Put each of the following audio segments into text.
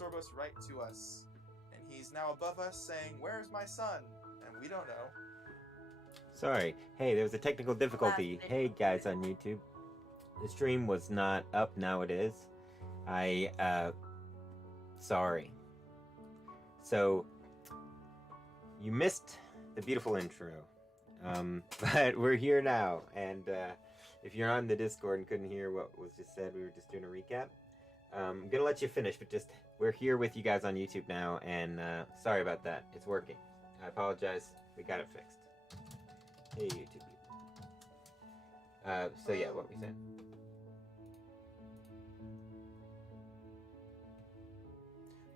Sorobos right to us. And he's now above us saying, "Where's my son?" And we don't know. Sorry. Hey, there was a technical difficulty. Hey, guys on YouTube. The stream was not up, now it is. Sorry. So, you missed the beautiful intro. But we're here now, and if you're on the Discord and couldn't hear what was just said, we were just doing a recap. I'm gonna let you finish, but we're here with you guys on YouTube now, and sorry about that. It's working. I apologize. We got it fixed. Hey, YouTube people. So yeah, what were we saying?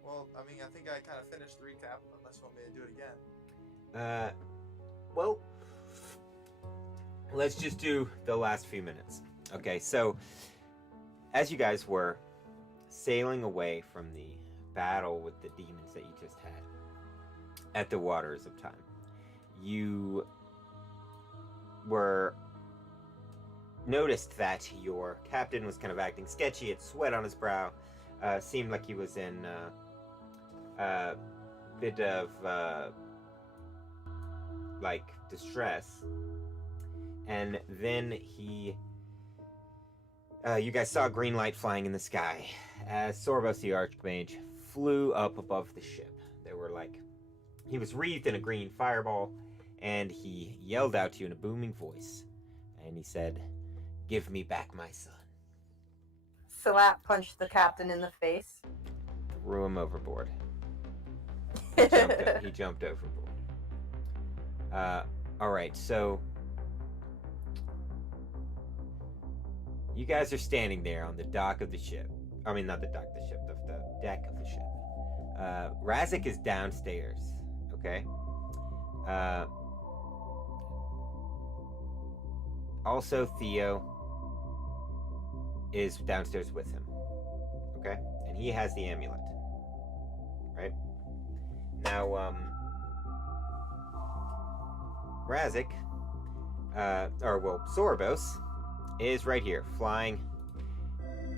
Well, I mean, I think I kind of finished the recap, unless you want me to do it again. Well, let's just do the last few minutes. Okay, so as you guys were sailing away from the battle with the demons that you just had at the Waters of Time, you noticed that your captain was kind of acting sketchy, had sweat on his brow, seemed like he was in a bit of like distress, and then you guys saw a green light flying in the sky as Sorobos the Archmage flew up above the ship. He was wreathed in a green fireball, and he yelled out to you in a booming voice, and he said, "Give me back my son." Salat punched the captain in the face. Threw him overboard. He jumped overboard. Alright, so you guys are standing there on the dock of the ship. I mean, not the dock of the ship, the deck of the ship. Razik is downstairs, okay? Also, Theo is downstairs with him, okay? And he has the amulet, right? Now, Razik, Sorobos is right here, flying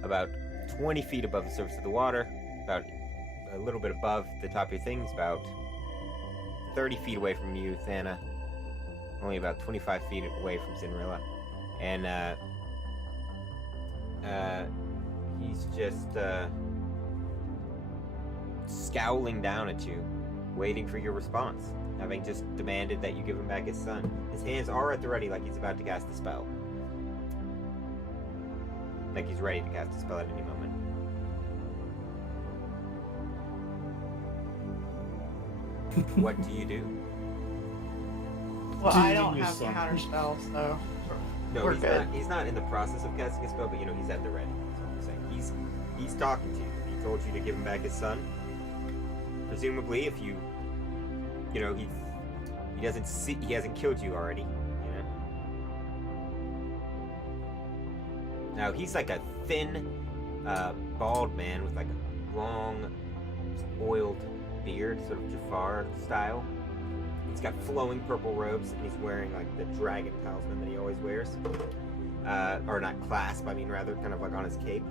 about 20 feet above the surface of the water, about a little bit above the top of your things, about 30 feet away from you, Thana, only about 25 feet away from Zinrilla, and he's just scowling down at you, waiting for your response, having just demanded that you give him back his son. His hands are at the ready, like he's about to cast a spell. Like he's ready to cast a spell at any moment. What do you do? Well, I don't have counter spell, so No, we're good. He's not in the process of casting a spell, but he's at the ready. That's what I'm saying. He's talking to you. He told you to give him back his son. Presumably, if he hasn't killed you already, Now he's like a thin, bald man with like a long, oiled beard, sort of Jafar style. He's got flowing purple robes, and he's wearing like the dragon talisman that he always wears. Or not clasp, rather, kind of like on his cape.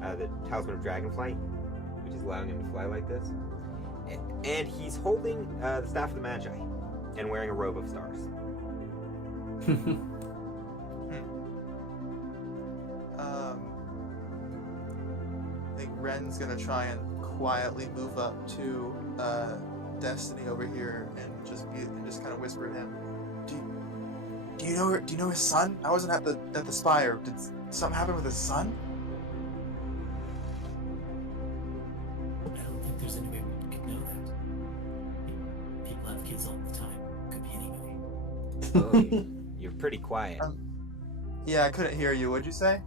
The talisman of dragonflight, which is allowing him to fly like this. And he's holding the staff of the Magi, and wearing a robe of stars. I think Ren's gonna try and quietly move up to Destiny over here and just kind of whisper to him, Do you know his son? I wasn't at the spire. Did something happen with his son? I don't think there's any way we could know that. People have kids all the time. Could be anybody. Oh, you're pretty quiet. Yeah, I couldn't hear you. What'd you say?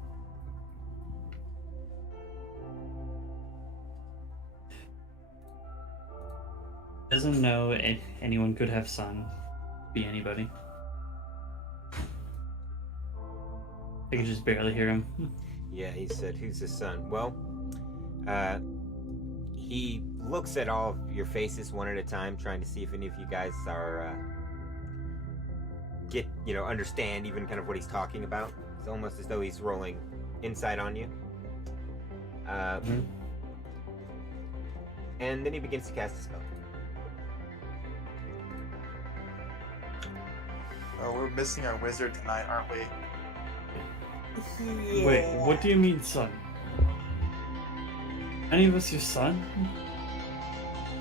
Doesn't know if anyone could have son. Be anybody. I can just barely hear him. Yeah, he said, "Who's his son?" Well, he looks at all of your faces one at a time, trying to see if any of you guys are understand even kind of what he's talking about. It's almost as though he's rolling insight on you. And then he begins to cast a spell. Oh, we're missing our wizard tonight, aren't we? Wait, what do you mean, son? Any of us your son?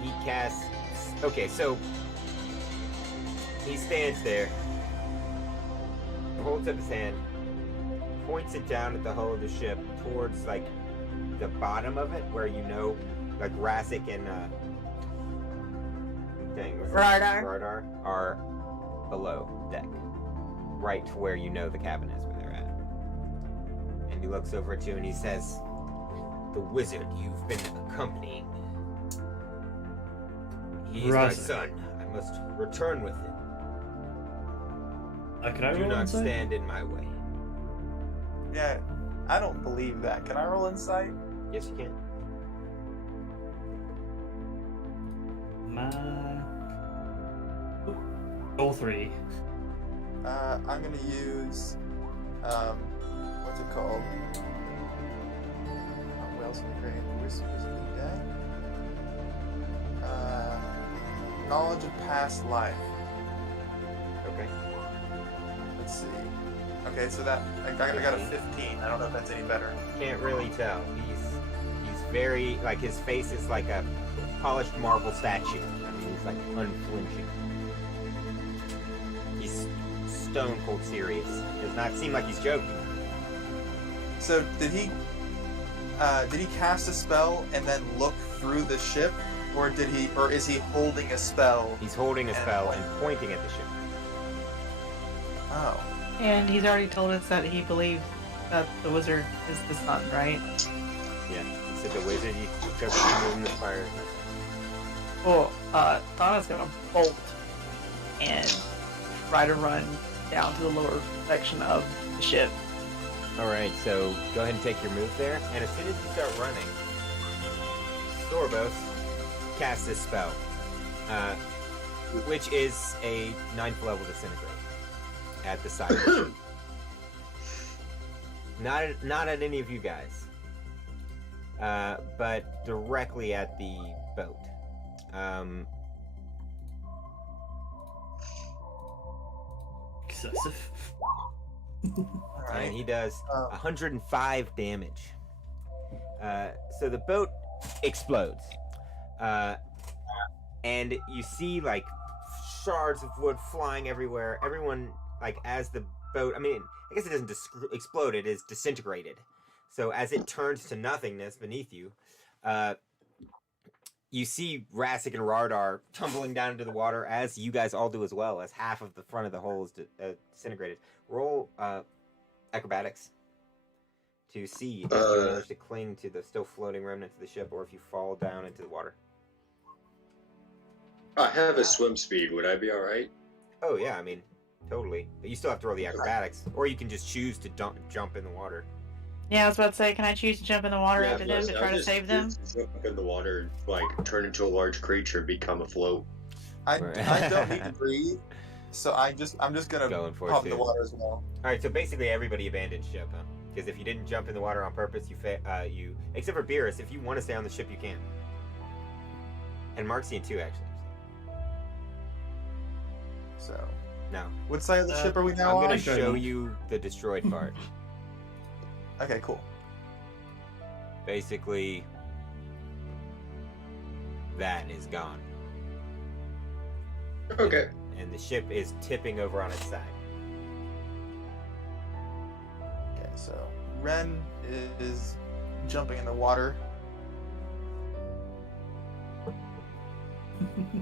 He casts. Okay, so he stands there, holds up his hand, points it down at the hull of the ship towards like the bottom of it, where you know, like Rasik and Ragnar are below deck, right to where you know the cabin is, where they're at. And he looks over at you and he says, "The wizard you've been accompanying. He is my Razak. son. I must return with him. Could I Do roll not insight? stand in my way." Yeah, I don't believe that. Can I roll insight? Yes, you can. Roll 3. I'm gonna use, what's it called? What else can I create? Whispers of the Dead? Knowledge of past life. Okay. Let's see. Okay, so that I got a 15. I don't know if that's any better. Can't really tell. He's very, like, his face is like a polished marble statue. I mean, he's like unflinching. He's stone cold serious. Does not seem like he's joking. So did he cast a spell and then look through the ship, or is he holding a spell? He's holding a spell and pointing at the ship. Oh. And he's already told us that he believes that the wizard is the son, right? Yeah. He said the wizard you took him in the fire. Well, Thana's gonna bolt and try to run down to the lower section of the ship. Alright, so go ahead and take your move there, and as soon as you start running, Sorobos casts this spell, which is a 9th level disintegrate at the side. Not at any of you guys, but directly at the boat. Excessive. And he does 105 damage. So the boat explodes. And you see, like, shards of wood flying everywhere. Everyone, like, as the boat... I mean, I guess it doesn't explode. It is disintegrated. So as it turns to nothingness beneath you, you see Rasik and Ragnar tumbling down into the water, as you guys all do as well, as half of the front of the hull is disintegrated. Roll acrobatics to see if you manage to cling to the still floating remnants of the ship, or if you fall down into the water. I have a swim speed. Would I be alright? Oh yeah, I mean, totally. But you still have to roll the acrobatics, or you can just choose to jump in the water. Yeah, I was about to say, can I choose to jump in the water after them to try to save them? Jump in the water and, like, turn into a large creature and become afloat. I don't need to breathe, so I'm just gonna Going for it, pop in the too. water as well. Alright, so basically everybody abandoned ship, huh? Because if you didn't jump in the water on purpose, you except for Beerus, if you want to stay on the ship, you can. And Marxian too, actually. So, No. what side of the ship are we now I'm on? gonna show you the destroyed part. Okay, cool. Basically, that is gone. Okay. And the ship is tipping over on its side. Okay, so Ren is jumping in the water.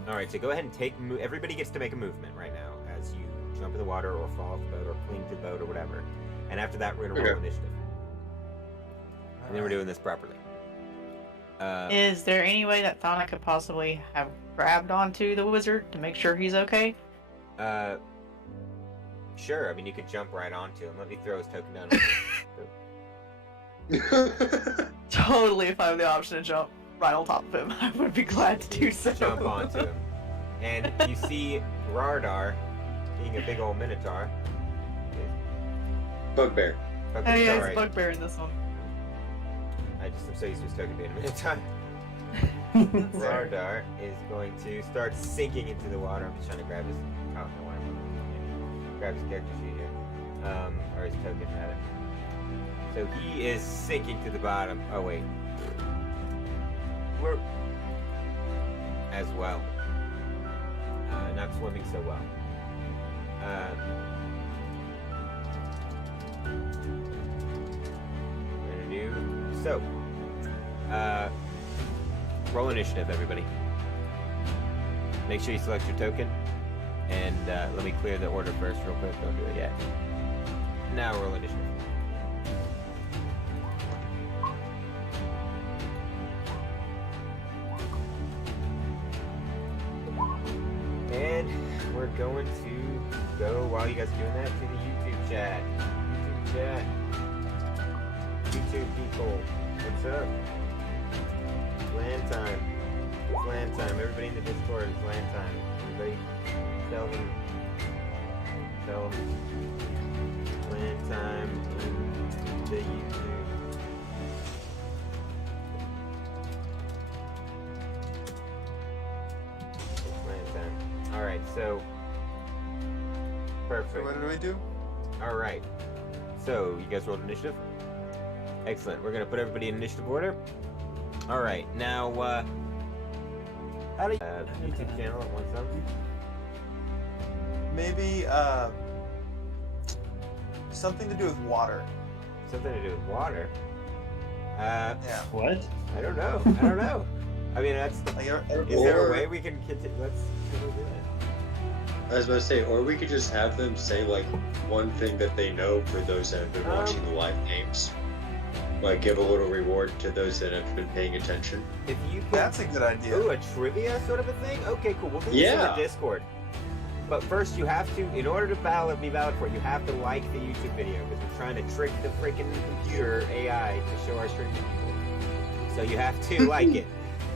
Alright, so go ahead and take... Everybody gets to make a movement right now as you jump in the water or fall off the boat or cling to the boat or whatever. And after that, we're going to roll Okay. initiative. And then we're doing this properly. Is there any way that Thana could possibly have grabbed onto the wizard to make sure he's okay? Sure, I mean, you could jump right onto him. Let me throw his token down. Totally, if I have the option to jump right on top of him, I would be glad to do so. Jump onto him. And you see Ragnar, being a big old minotaur. Bugbear. Okay, Oh yeah, sorry. he's bugbear in this one. I'm so used to his token being a minotaur. Ragnar is going to start sinking into the water. I'm just trying to grab his. Oh, no, whatever. Grab his character sheet here. Or his token, rather. So he is sinking to the bottom. Oh, wait. We're. As well. Not swimming so well. We're gonna do. So. Roll initiative, everybody. Make sure you select your token. And let me clear the order first real quick. Don't do it yet. Now roll initiative. And we're going to go, while you guys are doing that, to the YouTube chat. YouTube chat. YouTube people. What's up? Land time. It's land time. Everybody in the Discord, it's land time. Everybody tell them. Land time in the YouTube. It's land time. Alright, so. Perfect. So what do we do? Alright. So, you guys rolled initiative? Excellent. We're gonna put everybody in initiative order. Alright, now, how do you YouTube channel at one something? Maybe, something to do with water. Something to do with water? Yeah. What? I don't know. I mean, that's. Like, Is there a way we can continue? Let's do that. I was about to say, or we could just have them say like one thing that they know for those that have been watching the live games. Like give a little reward to those that have been paying attention. If you can. That's a good idea. Ooh, a trivia sort of a thing? Okay, cool. We'll do this in the Discord. But first, you have to, in order to be valid for it, you have to like the YouTube video because we're trying to trick the freaking computer AI to show our stream to people. So you have to like it.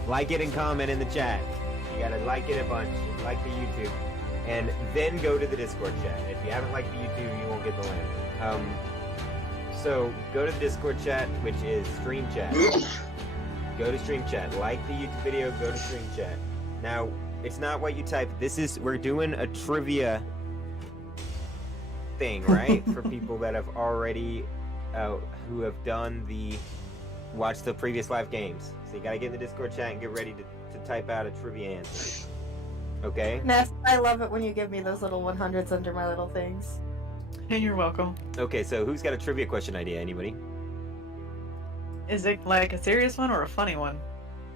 Like it and comment in the chat. You gotta like it a bunch. Like the YouTube. And then go to the Discord chat. If you haven't liked the YouTube, you won't get the land. So go to the Discord chat, which is Stream Chat. Go to Stream Chat. Like the YouTube video, go to Stream Chat. Now, it's not what you type. We're doing a trivia thing, right? For people that have already, who have watched the previous live games. So you gotta get in the Discord chat and get ready to type out a trivia answer. Okay? Ness, I love it when you give me those little 100s under my little things. Hey, you're welcome. Okay, so who's got a trivia question idea? Anybody? Is it like a serious one or a funny one?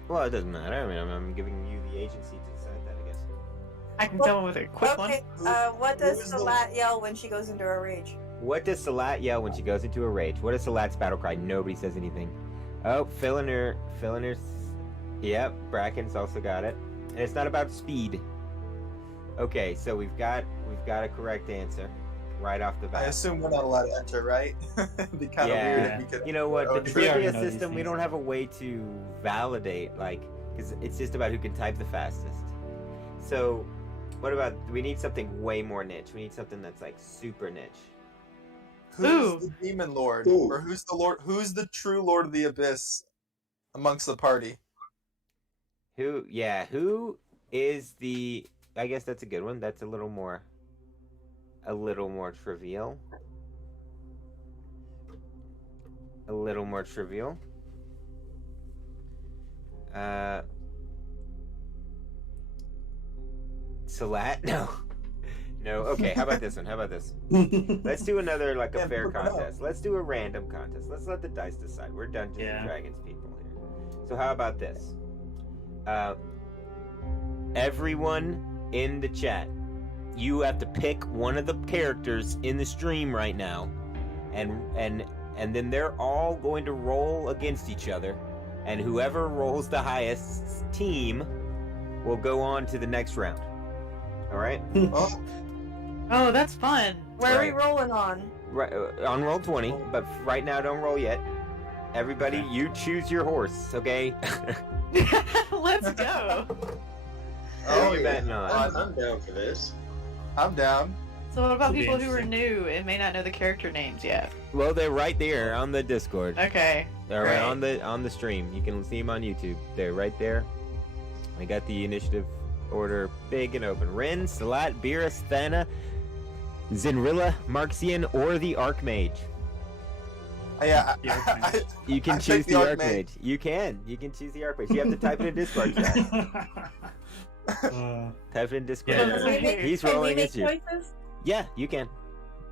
Well, it doesn't matter. I mean, I'm giving you the agency to decide that, I guess. I can tell one with a quick one. Okay, what does Salat yell when she goes into a rage? What does Salat yell when she goes into a rage? What is Salat's battle cry? Nobody says anything. Oh, Filliner. Yep, Bracken's also got it. And it's not about speed. Okay, so we've got a correct answer right off the bat. I assume we're not allowed to enter, right? It'd be kind of weird if we could. You know what? Oh, The we already trivia know these system, we things. don't have a way to validate, because it's just about who can type the fastest. So, what about, we need something way more niche. We need something that's like super niche. Who's Ooh. the demon lord? Ooh. Or who's the true lord of the abyss amongst the party? Who is the, I guess that's a good one. That's a little more trivial. Salat? No. No. Okay, how about this one? Let's do another, like, a Yeah, fair put it up. contest. Let's do a random contest. Let's let the dice decide. We're Dungeons and Yeah. Dragons people here. So how about this? Everyone in the chat, you have to pick one of the characters in the stream right now, and then they're all going to roll against each other, and whoever rolls the highest team will go on to the next round. All right? Oh, Oh, that's fun. Where are we Right. rolling on? Right on roll 20, but right now don't roll yet. Everybody, you choose your horse, okay? Let's go. Who are you yeah. betting on? I'm down for this. I'm down. So what about Could be people who are interesting. new and may not know the character names yet? Well, they're right there on the Discord. Okay. They're right great. on the stream. You can see them on YouTube. They're right there. I got the initiative order big and open. Rin, Salat, Beerus, Thana, Zinrilla, Marxian, or the Archmage. Yeah, The Archmage. You can I choose picked the the Archmage. You can choose the Archmage. You have to type it in Discord chat. Type it in Discord. Yeah. Can we make- He's can we rolling make against you. choices? Yeah, you can.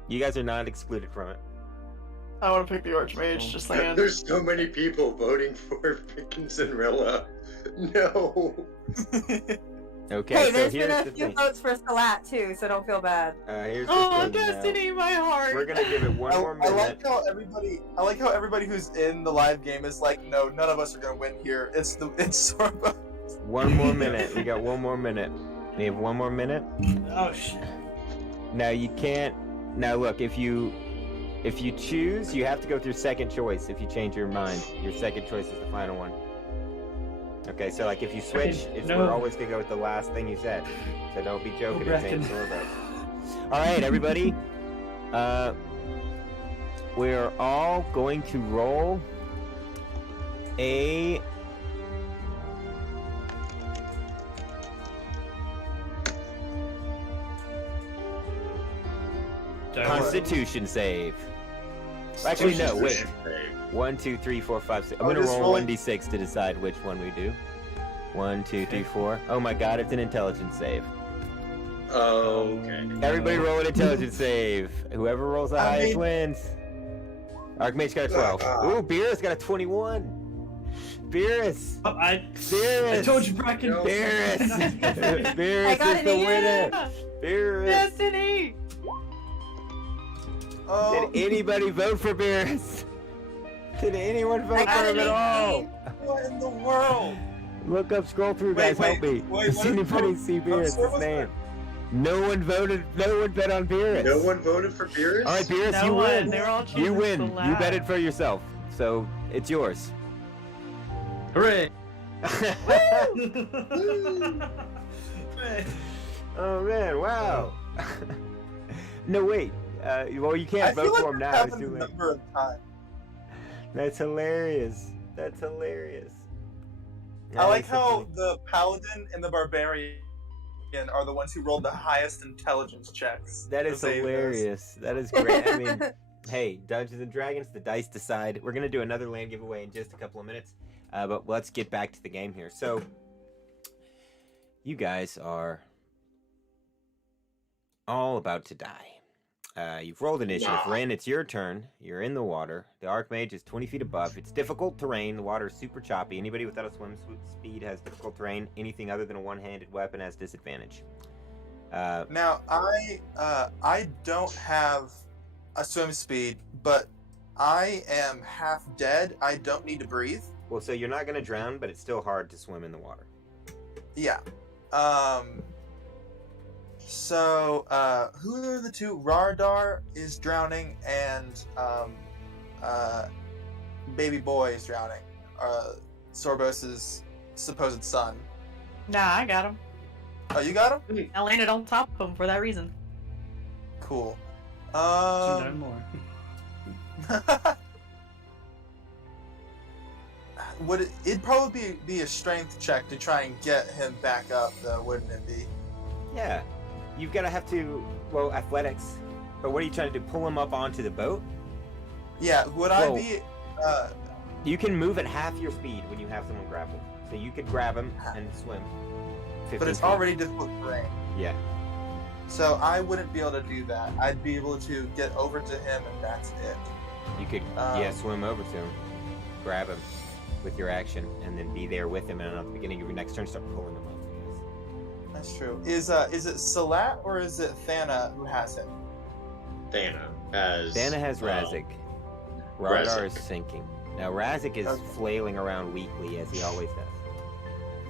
You guys are not excluded from it. I want to pick the Archmage, just saying. There's so many people voting for freaking Cinderella. No. Okay, Hey, so there's here's been a the few thing. votes for Salat too, so don't feel bad. Here's the Oh, thing now. Destiny, my heart. We're gonna give it one more I minute. like how everybody who's in the live game is like, no, none of us are gonna win here. It's Sorobos. One more minute. We got one more minute. We have one more minute. Oh shit. Now you can't. Now look, if you choose, you have to go through second choice. If you change your mind, your second choice is the final one. Okay, so like if you switch, No. we're always gonna go with the last thing you said. So don't be joking and saying Bracken. Sorobos. All right, everybody. We're all going to roll a Constitution save. Actually, no, wait. 1, 2, 3, 4, 5, 6. I'm Oh, gonna just roll rolling- 1d6 to decide which one we do. 1, 2, 3, 4. Oh my god, it's an intelligence save. Oh, okay. Everybody roll an intelligence save. Whoever rolls the I highest mean- wins. Archmage got a 12. Ooh, Beerus got a 21. Beerus! Oh, I Beerus! told you, Bracken. No. Beerus! I Beerus got is an the E. winner! Beerus! Destiny! Oh, Did anybody vote for Beerus? Did anyone I vote got for him an at all? what in the world? Look up, scroll through, guys. Help me. wait, Does what- anybody see Beerus' Sorobos name? No one voted. No one bet on Beerus. No one voted for Beerus? All right, Beerus, No you one. win. They're all You choosing win. Salat. You betted for yourself, so it's yours. Hooray! Oh man! Wow. No wait. Well, you I can't feel vote like for him we're now. It's having too a late. number of time. That's hilarious. That's hilarious. I like Nice, how that's the paladin and the barbarian are the ones who rolled the highest intelligence checks. That to is save this. hilarious. That is great. I mean, hey, Dungeons and Dragons, the dice decide. We're gonna do another land giveaway in just a couple of minutes, but let's get back to the game here. So, you guys are all about to die. You've rolled initiative. Nah. Ren, it's your turn. You're in the water. The Archmage is 20 feet above. It's difficult terrain. The water is super choppy. Anybody without a swim speed has difficult terrain. Anything other than a one-handed weapon has disadvantage. Now, I don't have a swim speed, but I am half dead. I don't need to breathe. Well, so you're not going to drown, but it's still hard to swim in the water. Yeah. So, who are the two? Rardar is drowning, and baby boy is drowning. Sorobos' supposed son. Nah, I got him. Oh, you got him? I landed on top of him for that reason. Cool. Should know more. It'd probably be a strength check to try and get him back up, though, wouldn't it be? Yeah. You've got to have to, well, athletics. But what are you trying to do? Pull him up onto the boat? Yeah, would Whoa. I be... You can move at half your speed when you have someone grappled. So you could grab him and swim. 15 but it's feet. already difficult terrain. Yeah. So I wouldn't be able to do that. I'd be able to get over to him, and that's it. You could, swim over to him, grab him with your action, and then be there with him, and at the beginning of your next turn, start pulling him up. That's true. Is it Salat or is it Thana who has him? Thana has. Dana has Razik. Radar Razik. is sinking. Now Razik is Okay. flailing around weakly, as he always does.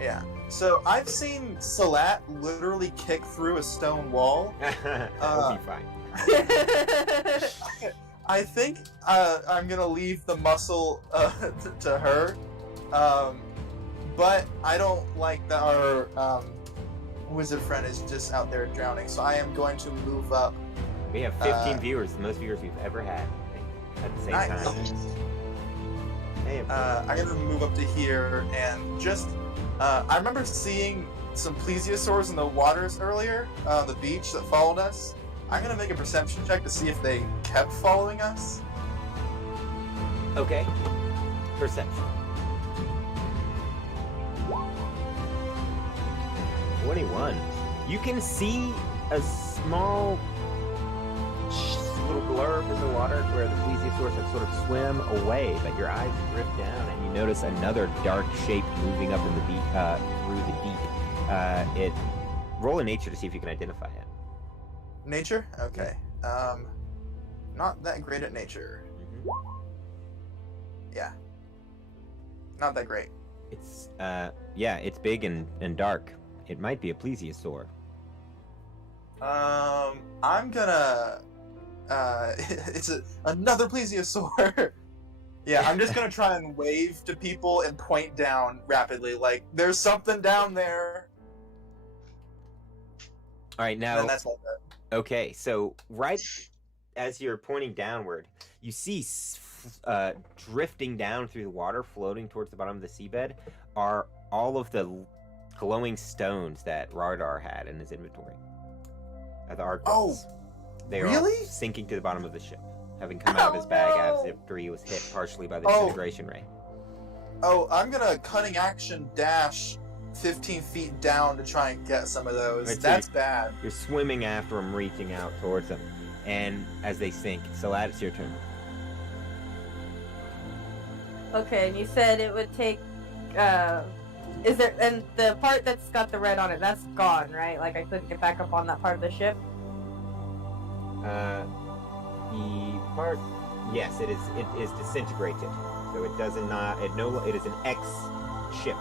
Yeah. So I've seen Salat literally kick through a stone wall. He'll be fine. I think I'm gonna leave the muscle to her, but I don't like that our wizard friend is just out there drowning. So I am going to move up. We have 15 viewers, the most viewers we've ever had at the same Nice. time. Hey, I'm gonna move up to here and just I remember seeing some plesiosaurs in the waters earlier on the beach that followed us. I'm gonna make a perception check to see if they kept following us. Okay. Perception. 21. You can see a small little blurb in the water where the plesiosaurs have sort of swim away, but your eyes drift down and you notice another dark shape moving up in the through the deep. Roll a nature to see if you can identify it. Nature? Okay. Not that great at nature. Yeah. Not that great. It's it's big and dark. It might be a plesiosaur. I'm gonna it's another plesiosaur. Yeah, I'm just gonna try and wave to people and point down rapidly, like there's something down there. All right, now. And that's all that. Okay, so right as you're pointing downward, you see drifting down through the water, floating towards the bottom of the seabed, are all of the glowing stones that Ragnar had in his inventory. The art balls. They are all really? sinking to the bottom of the ship, having come out of his bag after he was hit partially by the disintegration ray. Oh, I'm gonna cunning action dash 15 feet down to try and get some of those. Right, so that's bad. You're swimming after them, reaching out towards them, and as they sink, Salat, it's your turn. Okay, and you said it would take. Is there, and the part that's got the red on it, that's gone, right? Like I couldn't get back up on that part of the ship. The part, yes, it is disintegrated, so it does not. It is an X ship.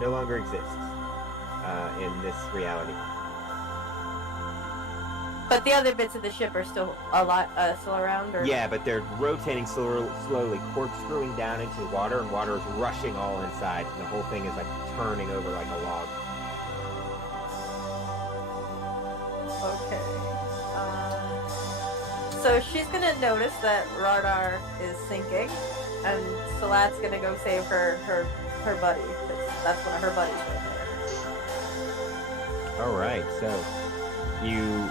No longer exists in this reality. But the other bits of the ship are still still around, or Yeah, but they're rotating slowly, corkscrewing down into the water, and water is rushing all inside, and the whole thing is like turning over like a log. Okay. So she's gonna notice that Ragnar is sinking, and Salat's gonna go save her buddy. That's one of her buddies right there. All right, so you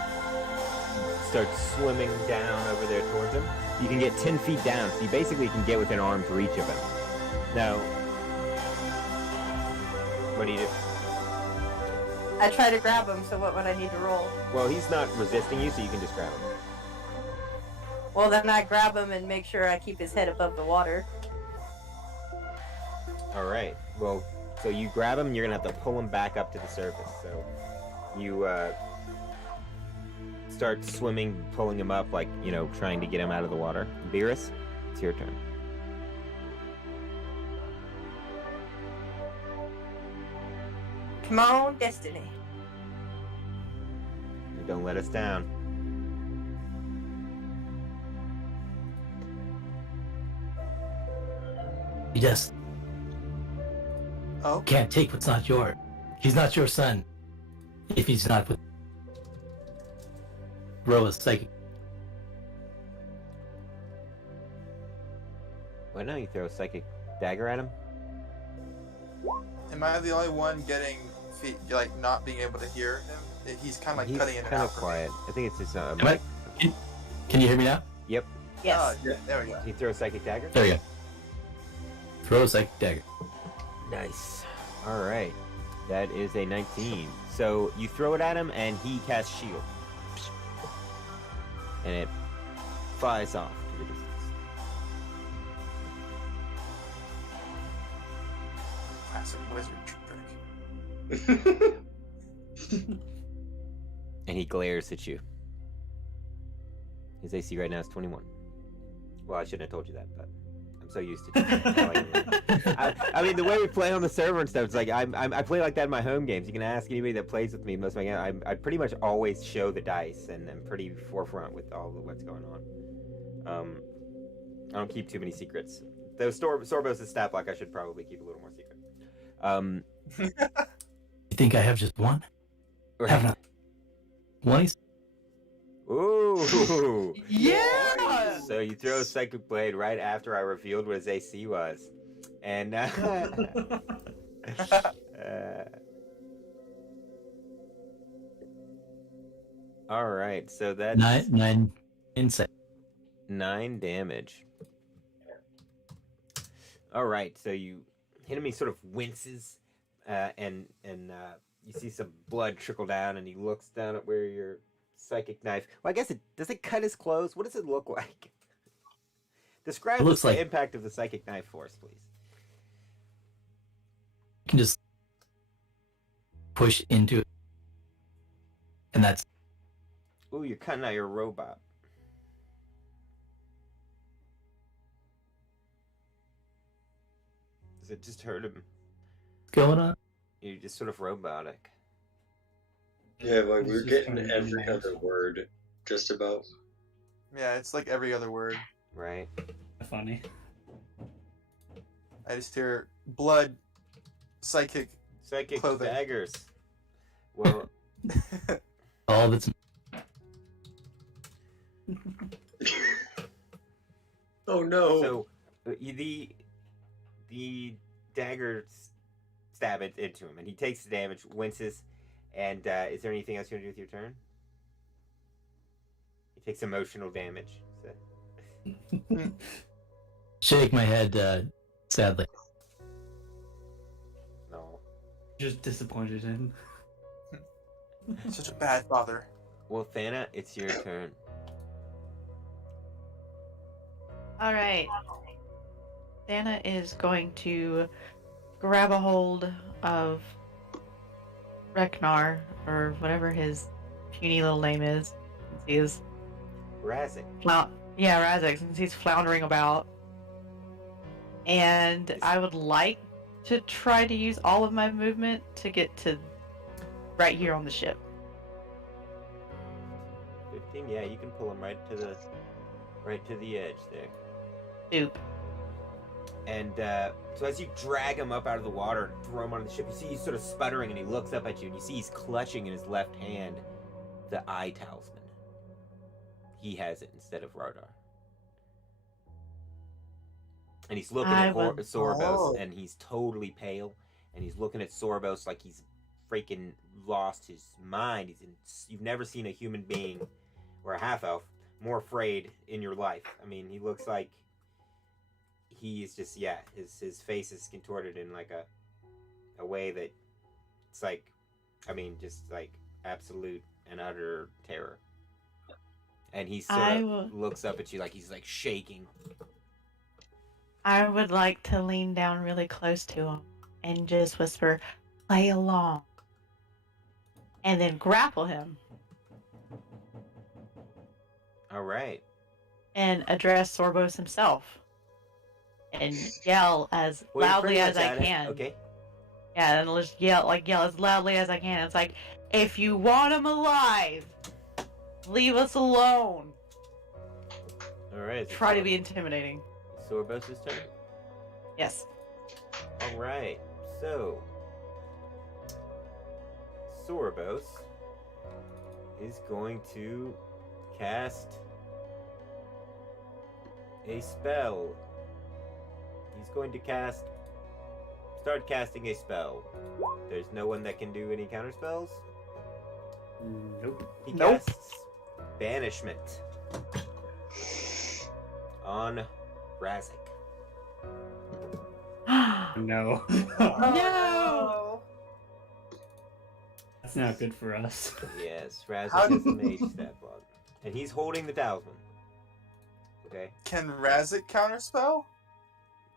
start swimming down over there towards him. You can get 10 feet down, so you basically can get within arm's reach of him. Now, what do you do? I try to grab him, so what would I need to roll? Well, he's not resisting you, so you can just grab him. Well, then I grab him and make sure I keep his head above the water. All right. Well, so you grab him, and you're gonna have to pull him back up to the surface. So you start swimming, pulling him up, like trying to get him out of the water. Beerus, it's your turn. Come on, Destiny. Don't let us down. You just Oh, can't take what's not yours. He's not your son. If he's not with Row is psychic. Why don't you throw a psychic dagger at him? am I the only one getting like not being able to hear him? He's kind of like He's cutting in and kind out of for me. quiet. I think it's his Am I- Can you hear me now? Yep. Yes. Yeah, there we go. You throw a psychic dagger? There we go. Throw a psychic dagger. Nice. All right. That is a 19. So you throw it at him, and he casts shield, and it flies off to the distance. Classic wizard trick. And he glares at you. His AC right now is 21. Well, I shouldn't have told you that, but I'm so used to telling you. I mean, the way we play on the server and stuff, it's like I play like that in my home games. You can ask anybody that plays with me most of my games. I pretty much always show the dice, and I'm pretty forefront with all of what's going on. I don't keep too many secrets. Though Sorobos' stat block, I should probably keep a little more secret. You think I have just one? Or have not? One? Ooh. Yeah! So you throw a psychic blade right after I revealed what his AC was, and All right, so that's 9 insight. 9 damage. All right, so you hit him. He sort of winces, and you see some blood trickle down, and he looks down at where your psychic knife. Well, I guess it does. It cut his clothes. What does it look like? Describe It looks the like- impact of the psychic knife for us, please. You can just push into it, and that's Ooh, you're cutting out your robot. Does it just hurt him? going on. You're just sort of robotic. Yeah, like This we're is getting kinda every nice. other word, just about. Yeah, it's like every other word. Right. Funny. I just hear blood, psychic. Psychic Clothing. daggers. Well, All that's Oh no! so the dagger stab it into him, and he takes the damage, winces. And is there anything else you want to do with your turn? He takes emotional damage. So. shake my head sadly. No. Just disappointed in. Such a bad father. Well, Thana, it's your turn. All right. Dana is going to grab a hold of Ragnar, or whatever his puny little name is. Since he is Razik. Razek, since he's floundering about. And I would like to try to use all of my movement to get to right here on the ship. 15. Yeah, you can pull him right to the edge there. Oop. And so as you drag him up out of the water and throw him onto the ship, you see he's sort of sputtering, and he looks up at you, and you see he's clutching in his left hand the eye talisman. He has it instead of Ragnar. And he's looking I at would- Sorobos, Oh. and he's totally pale, and he's looking at Sorobos like he's freaking lost his mind. You've never seen a human being, or a half-elf, more afraid in your life. I mean, he looks like he's just, yeah, his face is contorted in like a way that it's like, I mean, just like absolute and utter terror. And he sort I of will- looks up at you like he's like shaking. I would like to lean down really close to him and just whisper, "Play along." And then grapple him All right. and address Sorobos himself. And yell as Well, you're loudly pretty as much I at it. can. Okay. Yeah, and just yell as loudly as I can. It's like, if you want him alive, leave us alone. All right. is it Try to be intimidating. Sorobos' turn. Yes. All right. So Sorobos is going to cast a spell. He's going to start casting a spell. There's no one that can do any counter spells. Nope. He Nope. casts Banishment on Razik. No. No! That's not good for us. Yes, How Razik is a mage stat block. And he's holding the talisman. Okay? Can Razik counterspell?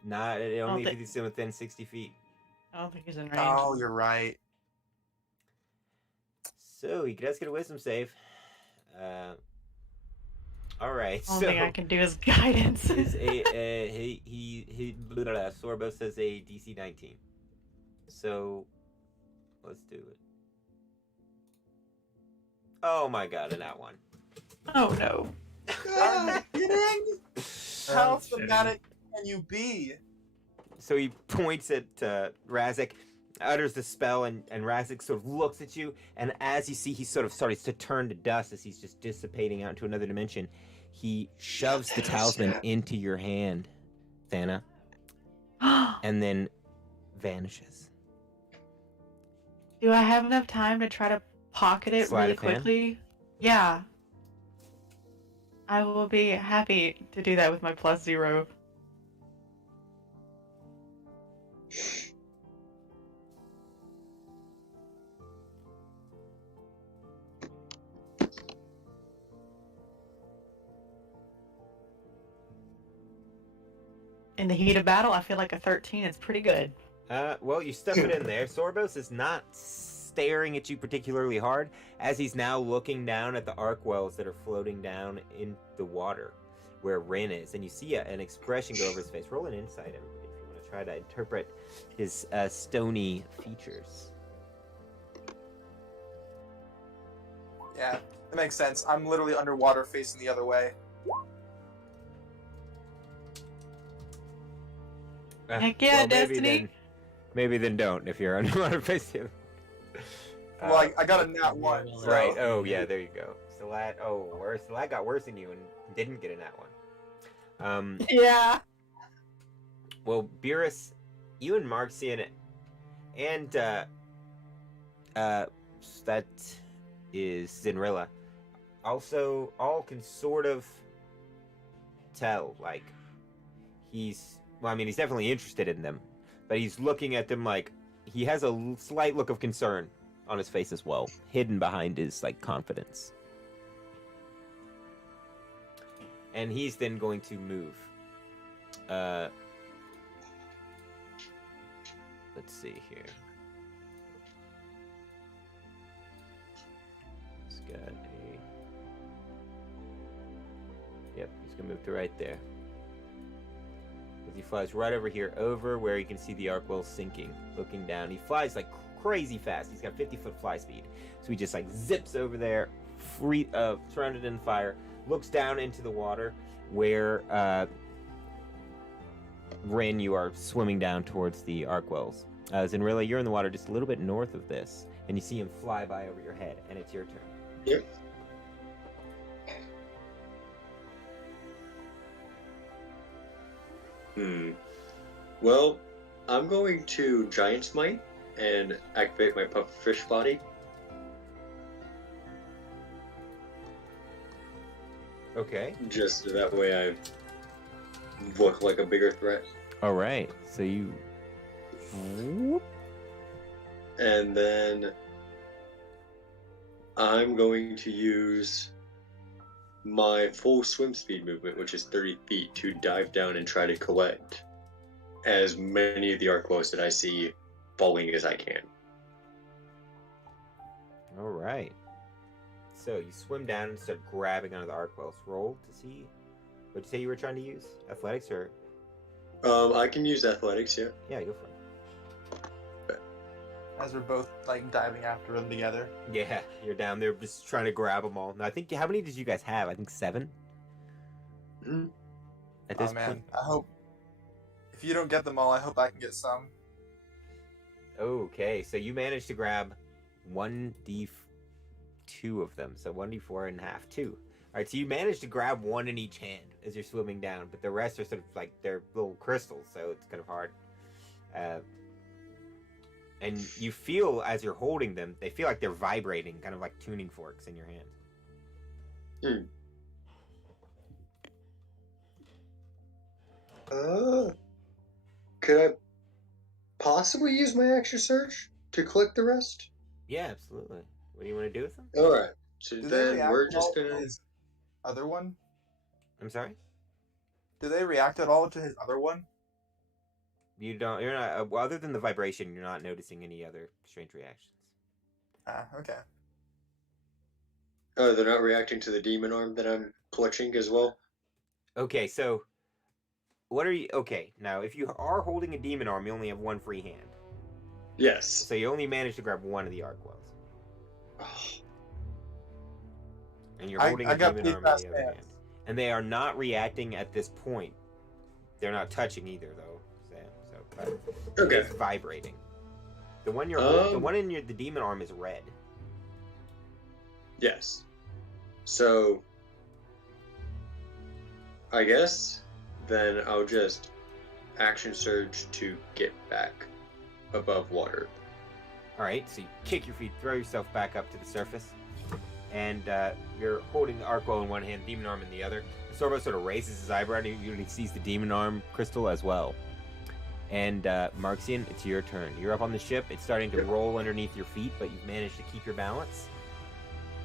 Not only if think- he's within 60 feet. I don't think he's in range. Oh, you're right. So he does get a wisdom save. All right. Only So thing I can do is guidance. is Sorobos has a DC 19. So let's do it. Oh my god, and that one. Oh no. Are you kidding? How Oh, shit. thematic can you be? So he points at Razik, utters the spell, and Razik sort of looks at you, and as you see, he sort of starts to turn to dust as he's just dissipating out into another dimension. He shoves the talisman into your hand, Thana, and then vanishes. Do I have enough time to try to pocket it Sleight really of hand? quickly? Yeah. I will be happy to do that with my +0. In the heat of battle, I feel like a 13 is pretty good. Well, you stuff it in there. Sorobos is not staring at you particularly hard, as he's now looking down at the arc wells that are floating down in the water where Rin is, and you see an expression go over his face. Roll an insight, everybody, if you want to try to interpret his stony features. Yeah, that makes sense. I'm literally underwater facing the other way. Heck yeah, Destiny. Maybe then don't if you're underwater facing. Well, I got a nat 1. So. Right. Oh yeah, there you go. Salat. Oh, worse. Salat got worse than you and didn't get a nat 1. Yeah. Well, Beerus, you and Marxian, and that is Zinrilla, also all can sort of tell, like, he's definitely interested in them, but he's looking at them like he has a slight look of concern on his face as well, hidden behind his, like, confidence. And he's then going to move. Let's see here. He's got a... Yep, he's gonna move to right there. As he flies right over here, over where you can see the arc well sinking, looking down. He flies like crazy fast. He's got 50-foot fly speed. So he just like zips over there, surrounded in fire, looks down into the water where Rin, you are swimming down towards the arc wells. Zinrilla, you're in the water just a little bit north of this, and you see him fly by over your head, and it's your turn. Yep. Well, I'm going to Giant Smite and activate my pufferfish body. Okay. Just so that way I look like a bigger threat. All right. So you. And then I'm going to use my full swim speed movement, which is 30 feet, to dive down and try to collect as many of the arc wells that I see falling as I can. All right. So you swim down and start grabbing onto the arc wells. Roll to see. What'd you say you were trying to use? Athletics or? I can use athletics, yeah. Yeah, go for it. As we're both like diving after them together. Yeah, you're down there just trying to grab them all. Now, I think, how many did you guys have? I think 7? Mm-hmm. At this Oh man, point? I hope if you don't get them all, I hope I can get some. Okay, so you managed to grab 1d2 of them, so 1d4 and half, 2. All right, so you managed to grab one in each hand as you're swimming down, but the rest are sort of like they're little crystals, so it's kind of hard. And you feel as you're holding them, they feel like they're vibrating, kind of like tuning forks in your hand. Could I possibly use my extra surge to collect the rest? Yeah, absolutely. What do you want to do with them? Alright, so Do they then react we're at just all to gonna... his other one? I'm sorry? Do they react at all to his other one? You're not, well, other than the vibration, you're not noticing any other strange reactions. Ah, okay. Oh, they're not reacting to the demon arm that I'm clutching as well? Okay, so what are you? Okay, now if you are holding a demon arm, you only have one free hand. Yes. So you only managed to grab one of the arc wells. And you're holding a demon arm in the other hand. And they are not reacting at this point. They're not touching either, though, Sam. So Okay. it's vibrating. The one the one in the demon arm is red. Yes. So, I guess then I'll just action surge to get back above water. All right, so you kick your feet, throw yourself back up to the surface. and you're holding the Arkwell in one hand, demon arm in the other. Sorobos sort of raises his eyebrow, and he sees the demon arm crystal as well. And Marxian, it's your turn. You're up on the ship. It's starting to roll underneath your feet, but you've managed to keep your balance.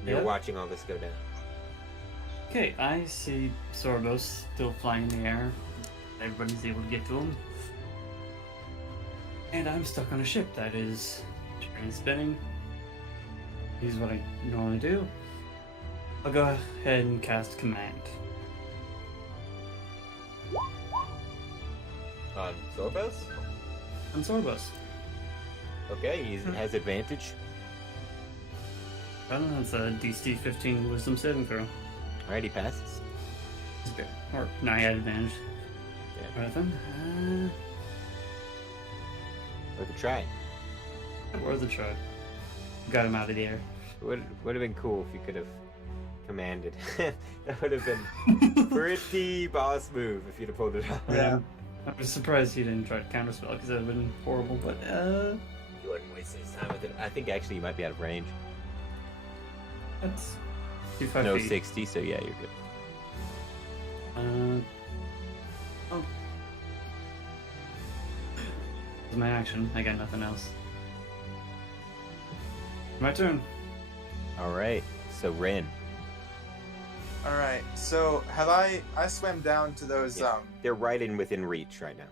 You're Yeah. watching all this go down. Okay, I see Sorobos still flying in the air. Everybody's able to get to him. And I'm stuck on a ship that is turning and spinning. Here's what I normally do. I'll go ahead and cast Command. On Sorobos? On Sorobos. Okay, he has advantage. I don't know, it's a DC 15 Wisdom saving throw. Alright, he passes. Or, no, I had advantage. Yeah. Right then. Worth a try. Worth a try. Got him out of the air. Would have been cool if you could have commanded. That would have been pretty boss move if you'd have pulled it off. Yeah. I was surprised he didn't try to counterspell because that would have been horrible, but You wouldn't waste his time with it. I think actually you might be out of range. that's 25 No, feet. 60, so yeah, you're good. Oh. It's my action. I got nothing else. My turn. Alright, so Ren. All right. So have I swam down to those Yeah. They're right within reach right now.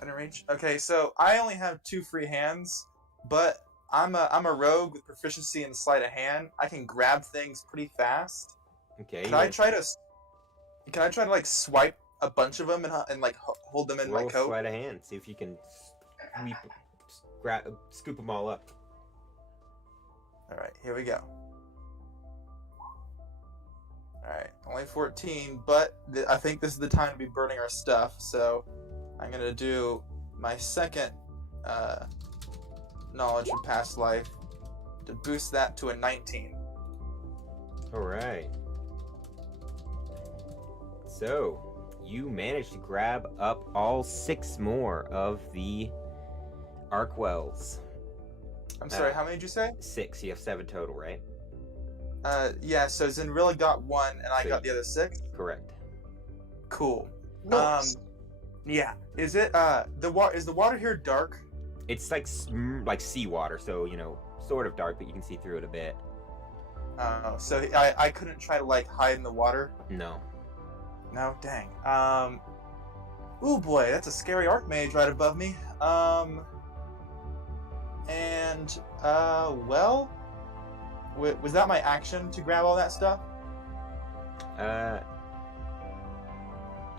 Out of range. Okay, so I only have 2 free hands, but I'm a rogue with proficiency in sleight of hand. I can grab things pretty fast. Okay. Can I try to like swipe a bunch of them and like hold them in roll my coat? sleight of hand. See if you can scoop them all up. All right, here we go. All right, only 14, but I think this is the time to be burning our stuff. So I'm gonna do my second knowledge from past life to boost that to a 19. Alright. So, you managed to grab up all 6 more of the Arkwells. I'm sorry, how many did you say? 6. You have 7 total, right? Yeah. So Zinrilla got 1, and I So got the other 6. Correct. Cool. Nice. Yeah. Is it is the water here dark? It's like seawater, so, sort of dark, but you can see through it a bit. So I couldn't try to like hide in the water. No. No, dang. Ooh boy, that's a scary archmage right above me. Well, was that my action to grab all that stuff?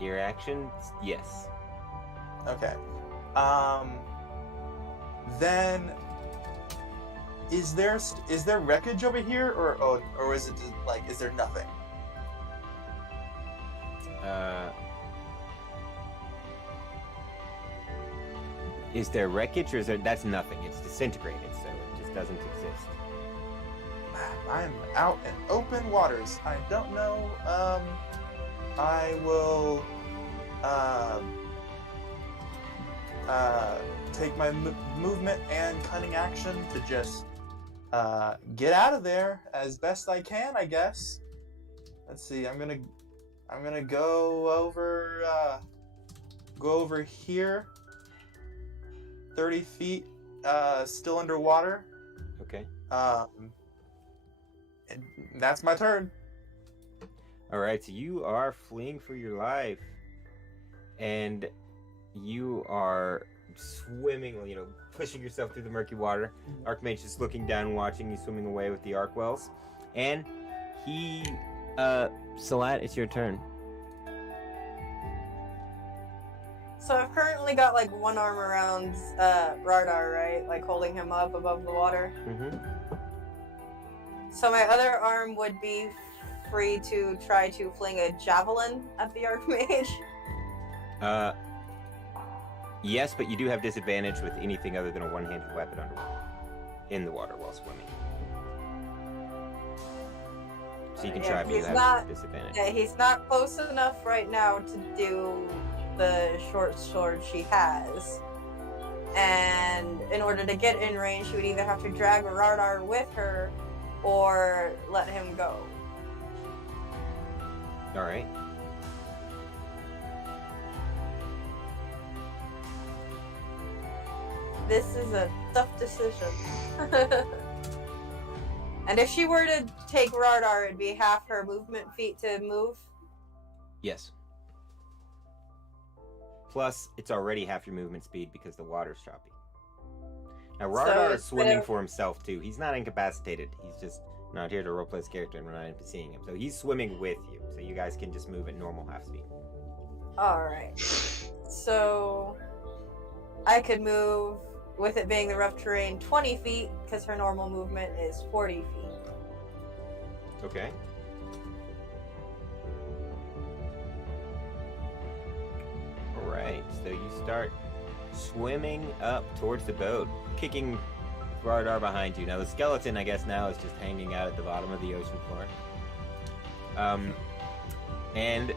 Your action? Yes. Okay. Then is there wreckage over here, or is it just, like, is there nothing? Is there wreckage, or is there? That's nothing. It's disintegrated, so it just doesn't exist. I'm out in open waters. I don't know. I will take my movement and cunning action to just get out of there as best I can, I guess. Let's see. I'm gonna go over here. 30 feet, still underwater. Okay. And that's my turn. All right. So you are fleeing for your life, and you are swimming. Pushing yourself through the murky water. Archmage is looking down, watching you swimming away with the Arkwells, and he, Salat, it's your turn. So I've currently got like one arm around Ragnar, right? Like holding him up above the water. Mm-hmm. So my other arm would be free to try to fling a javelin at the archmage. Yes, but you do have disadvantage with anything other than a one-handed weapon in the water while swimming. So you can try, but you have disadvantage. Yeah, he's not close enough right now to do the short sword she has. And in order to get in range, she would either have to drag Ragnar with her, or let him go. All right. This is a tough decision. And if she were to take Ragnar, it'd be half her movement feet to move. Yes. Plus, it's already half your movement speed because the water's choppy. Now, Ragnar is swimming for himself, too. He's not incapacitated. He's just not here to roleplay his character, and we're not NPCing him. So he's swimming with you, so you guys can just move at normal half speed. Alright. So, I could move, with it being the rough terrain, 20 feet, because her normal movement is 40 feet. Okay. Alright, so you start swimming up towards the boat, kicking Ragnar behind you. Now the skeleton, I guess, now is just hanging out at the bottom of the ocean floor. And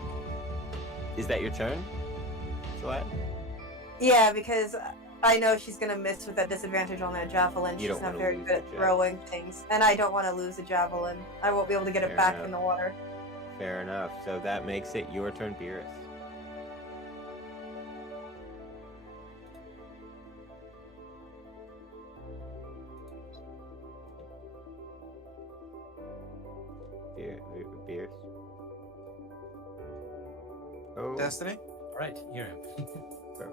is that your turn, Celeste? Yeah, because I know she's gonna miss with that disadvantage on that javelin. You She's don't not wanna very lose good the at throwing things, and I don't want to lose a javelin. I won't be able to get Fair it back enough. in the water. Fair enough. So that makes it your turn, Beerus. Beerus. Oh. Destiny? All right, here I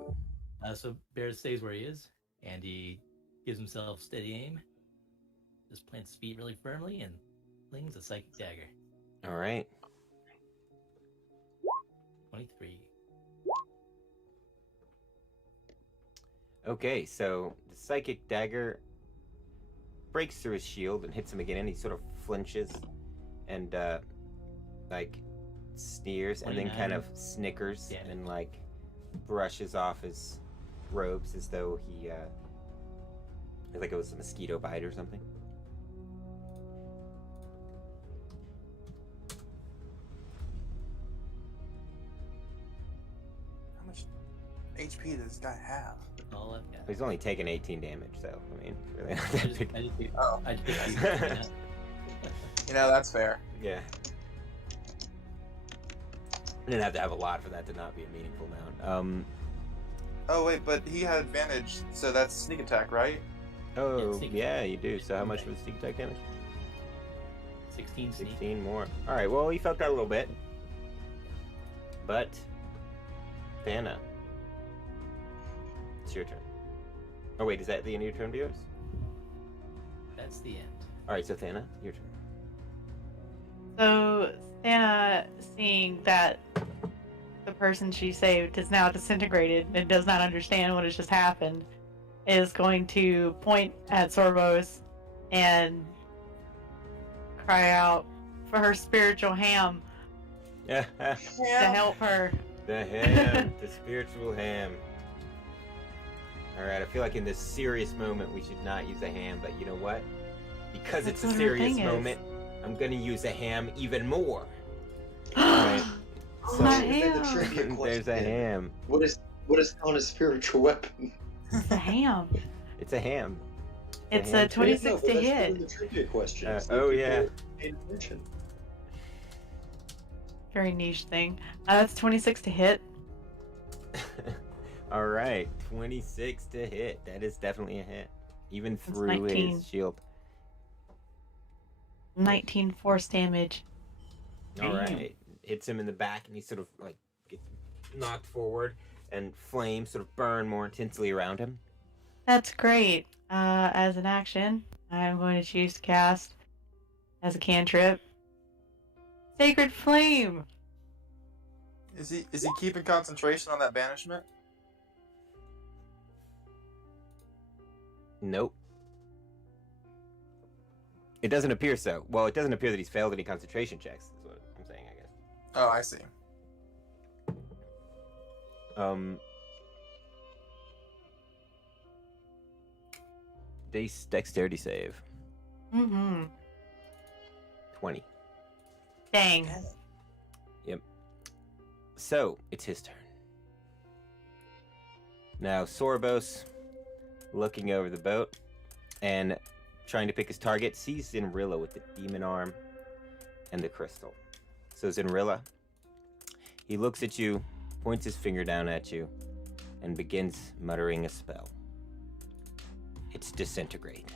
am. So Bear stays where he is, and he gives himself steady aim. Just plants his feet really firmly and flings a psychic dagger. All right. 23. Okay, so the psychic dagger breaks through his shield and hits him again, and he sort of flinches and like sneers and then 29. kind of snickers Yeah. and like brushes off his robes as though he like it was a mosquito bite or something. How much HP does this guy have? All I've got. He's only taken 18 damage, so I mean, it's really not I that just, big. I just picked- Oh. I just picked these. You know, that's fair. Yeah. I didn't have to have a lot for that to not be a meaningful amount. Oh, wait, but he had advantage, so that's sneak attack, right? Oh, sneak yeah, attack. you do. So how much was sneak attack damage? 16 sneak. 16 more. Alright, well, you felt that a little bit. But, Thana, it's your turn. Oh, wait, is that the end of your turn, viewers? That's the end. Alright, so Thana, your turn. So, Santa, seeing that the person she saved is now disintegrated and does not understand what has just happened, is going to point at Sorobos and cry out for her spiritual ham Yeah, to help her. the ham, the spiritual ham. Alright, I feel like in this serious moment we should not use a ham, but you know what? Because That's it's a what her serious thing is. moment, I'm gonna use a ham even more. Alright, So, My and then the ham. trivia there's a question. ham. What is Thana's spiritual weapon? It's a ham. It's a ham. It's ham a too. 26 No, but to that's hit. one of the trivia questions. Oh, that yeah. people paid attention. Very niche thing. That's 26 to hit. Alright, 26 to hit. That is definitely a hit. Even That's through 19. his shield. 19 force damage. Alright. Hits him in the back and he sort of like gets knocked forward and flames sort of burn more intensely around him. That's great. As an action, I'm going to choose to cast as a cantrip Sacred Flame. Is he keeping concentration on that banishment? Nope. It doesn't appear so. Well, it doesn't appear that he's failed any concentration checks, is what I'm saying, I guess. Oh, I see. Dexterity save. Mm-hmm. 20. Dang. So, it's his turn. Now, Sorobos, looking over the boat and trying to pick his target, sees Zinrilla with the demon arm and the crystal. So Zinrilla, he looks at you, points his finger down at you, and begins muttering a spell. It's disintegrate.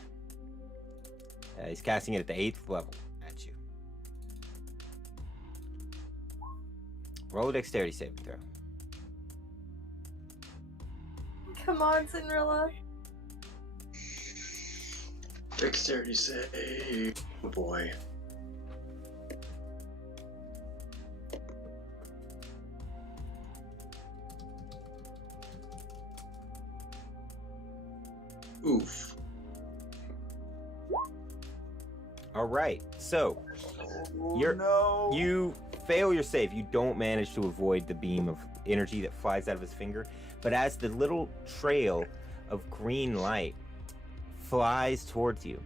He's casting it at the 8th level at you. Roll a dexterity saving throw. Come on, Cinderella. Dexterity save. Oh boy. Oof. All right, so Oh, You're- no. you fail your save. You don't manage to avoid the beam of energy that flies out of his finger, but as the little trail of green light flies towards you,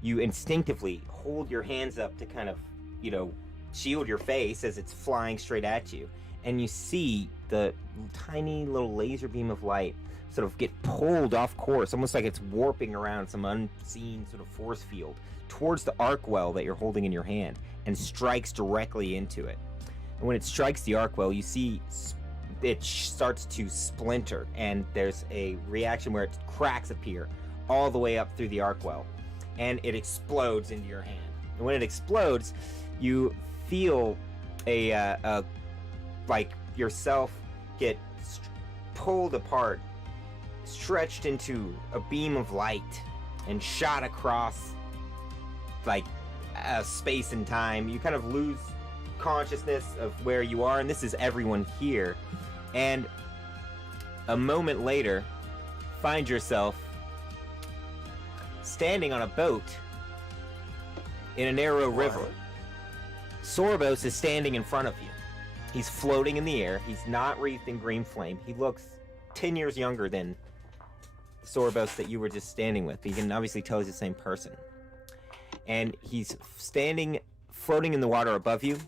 you instinctively hold your hands up to kind of, shield your face as it's flying straight at you, and you see the tiny little laser beam of light sort of get pulled off course, almost like it's warping around some unseen sort of force field towards the arc well that you're holding in your hand, and strikes directly into it. And when it strikes the arc well, you see it starts to splinter, and there's a reaction where cracks appear all the way up through the arc well, and it explodes into your hand. And when it explodes, you feel like yourself get pulled apart, stretched into a beam of light, and shot across like space and time. You kind of lose consciousness of where you are, and this is everyone here. And a moment later, find yourself standing on a boat in a narrow river. Sorobos is standing in front of you. He's floating in the air. He's not wreathed in green flame. He looks 10 years younger than Sorobos that you were just standing with. You can obviously tell he's the same person. And he's standing, floating in the water above you.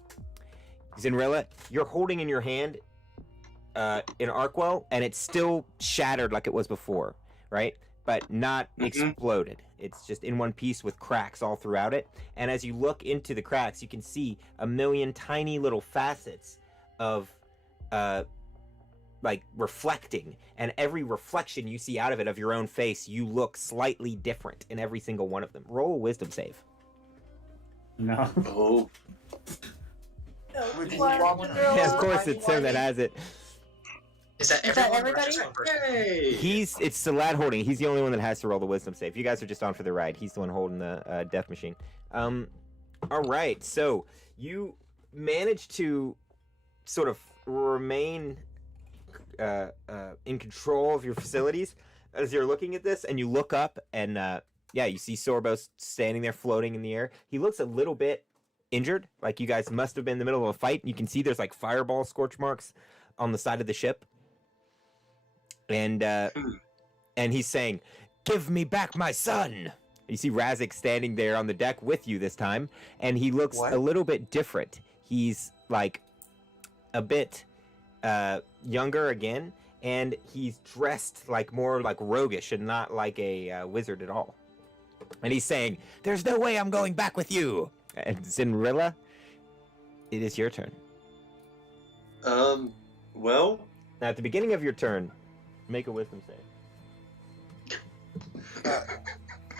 Zinrilla, you're holding in your hand an Arcwell, and it's still shattered like it was before, right? But not exploded. It's just in one piece with cracks all throughout it. And as you look into the cracks, you can see a million tiny little facets of like reflecting, and every reflection you see out of it of your own face, you look slightly different in every single one of them. Roll a wisdom save. No. Oh. Would you Wow, want one? Cinderella. Yeah, of course, it's him that has it. Is that Is that everyone? or everybody? just one person? Hey. It's the lad holding it. He's the only one that has to roll the wisdom save. You guys are just on for the ride. He's the one holding the death machine. All right, so you manage to sort of remain in control of your facilities as you're looking at this, and you look up, and you see Sorobos standing there floating in the air. He looks a little bit injured, like you guys must have been in the middle of a fight. You can see there's like fireball scorch marks on the side of the ship, and he's saying, "Give me back my son." You see Razik standing there on the deck with you this time, and he looks What? a little bit different. He's like a bit younger again, and he's dressed like more like roguish and not like a wizard at all. And he's saying, "There's no way I'm going back with you." And Zinrilla, it is your turn. Well, Now, at the beginning of your turn, make a wisdom save.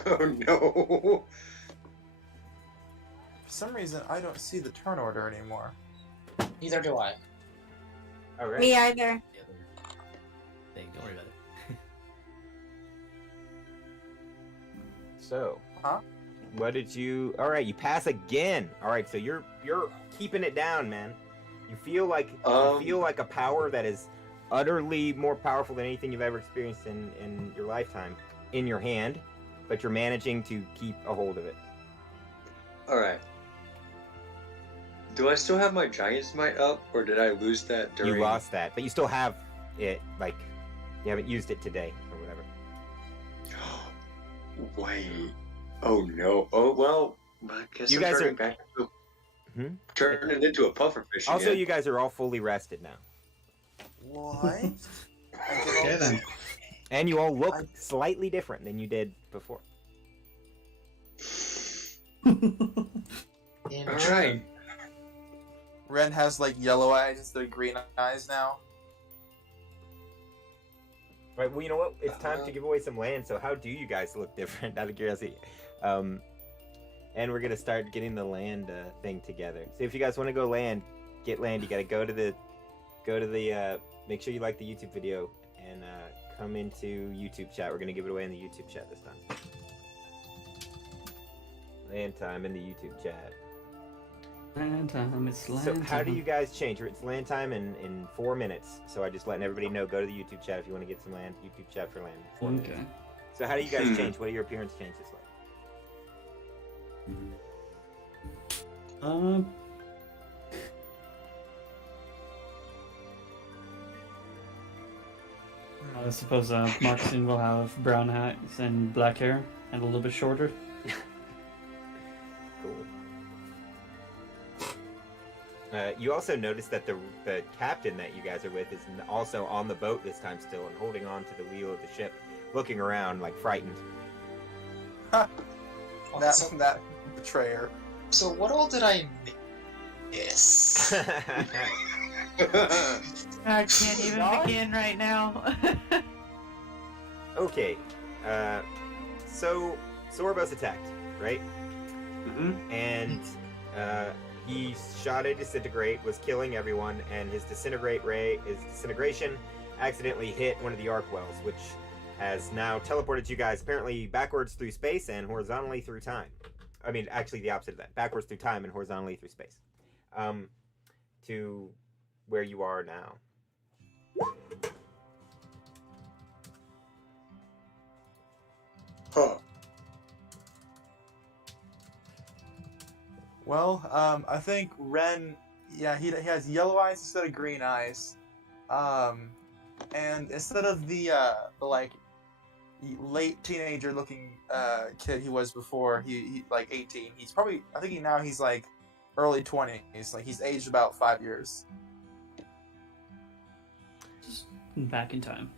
oh no. For some reason, I don't see the turn order anymore. Neither do I. All right. Me either. The other thing. Don't worry about it. So, Huh? what did you? All right, you pass again. All right, so you're keeping it down, man. You feel like a power that is utterly more powerful than anything you've ever experienced in your lifetime in your hand, but you're managing to keep a hold of it. Alright. Do I still have my giant smite up, or did I lose that during... You lost that, but you still have it. Like, you haven't used it today or whatever. Wait. Oh no. Oh well. I guess You I'm guys turning are- back to Hmm? turning it into a pufferfish Also, again. you guys are all fully rested now, What? I get all- Okay then. and you all look I- slightly different than you did before. Alright. Ren has like yellow eyes instead of green eyes now. Right, well, you know what? It's time to give away some land, so how do you guys look different, out of curiosity? And we're going to start getting the land thing together. So if you guys want to go get land, you got to go to the, make sure you like the YouTube video, and come into YouTube chat. We're going to give it away in the YouTube chat this time. Land time in the YouTube chat. Land time, it's land So how do time. you guys change? It's land time in 4 minutes. So I just letting everybody know, go to the YouTube chat if you want to get some land. YouTube chat for land. 4 minutes. Okay. So how do you guys change? What do your appearance changes like? I suppose Martin will have brown hats and black hair and a little bit shorter. Cool. You also notice that the captain that you guys are with is also on the boat this time still and holding on to the wheel of the ship, looking around like frightened. That betrayer. So what all did I miss? I can't even begin right now. Okay, so Sorobos attacked, right? Mm-hmm. And he shot a disintegrate, was killing everyone, and his disintegration accidentally hit one of the arc wells, which has now teleported you guys apparently backwards through space and horizontally through time. I mean, actually the opposite of that, backwards through time and horizontally through space, to where you are now. Huh. Well, I think Ren, yeah, he has yellow eyes instead of green eyes. And instead of the like late teenager looking kid he was before, he like 18. He's probably, I think he's like early 20s. Like he's aged about 5 years. Just back in time.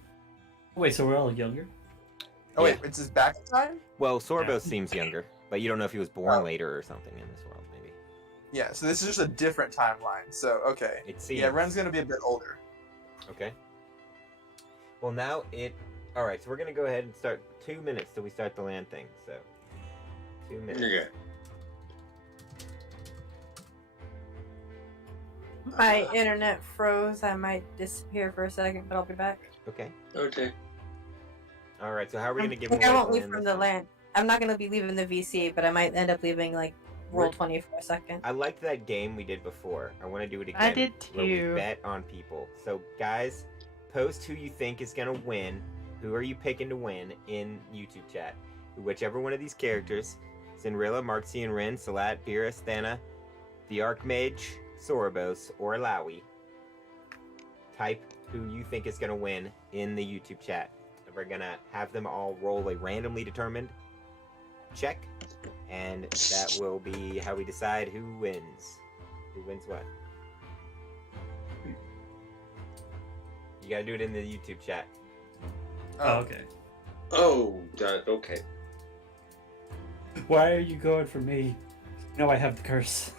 Wait, so we're all younger? Oh wait, Yeah. it's his back time? Well, Sorobos Yeah. seems younger, but you don't know if he was born Oh. later or something in this world, maybe. Yeah, so this is just a different timeline. So okay. It seems. Yeah, Ren's gonna be a bit older. Okay. Well, now all right, so we're gonna go ahead and start 2 minutes till we start the land thing. So 2 minutes. Okay. My internet froze. I might disappear for a second, but I'll be back. Okay. Okay. All right. So how are we gonna give I away think I won't the leave land from this the time? land. I'm not gonna be leaving the VC, but I might end up leaving like roll 20 for a second. I liked that game we did before. I want to do it again. I did Where we too. bet on people. So guys, post who you think is gonna win. Who are you picking to win in YouTube chat? Whichever one of these characters, Zinrilla, Marxian, Rin, Salat, Beerus, Thana, the Archmage, Sorobos, or Lawi. Type who you think is gonna win in the YouTube chat. We're gonna have them all roll a randomly determined check, and that will be how we decide who wins. Who wins what? You gotta do it in the YouTube chat. Oh, okay. Oh, okay. Why are you going for me? No, I have the curse.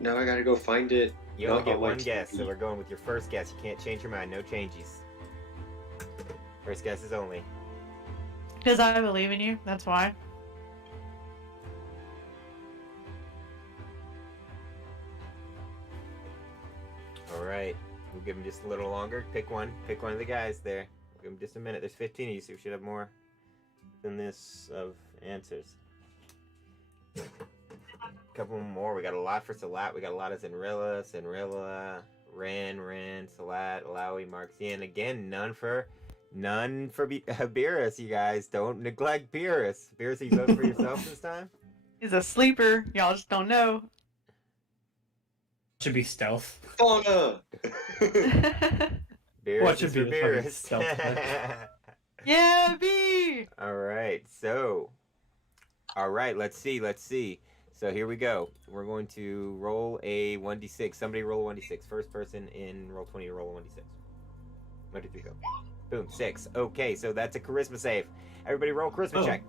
Now I gotta go find it. You only Not get on my one guess, so TV. we're going with your first guess. You can't change your mind. No changes. First guesses only. Because I believe in you, that's why. All right. We'll give him just a little longer. Pick one. Pick one of the guys there. We'll give him just a minute. There's 15 of you, so we should have more than this of answers. Couple more. We got a lot for Salat. We got a lot of Zinrilla, Ren, Salat, Alawi, Marxian. Again, none for Beerus, you guys. Don't neglect Beerus. Beerus, are you voting for yourself this time? He's a sleeper. Y'all just don't know. Should be stealth. Fauna! Beerus What is should for be the fucking Beerus. stealth check? Yeah, B! Alright, so. Alright, let's see. So here we go. We're going to roll a 1d6. Somebody roll a 1d6. First person in roll 20 to roll a 1d6. 1, 2, 3, go. Boom, 6. Okay, so that's a charisma save. Everybody roll a charisma Oh. check.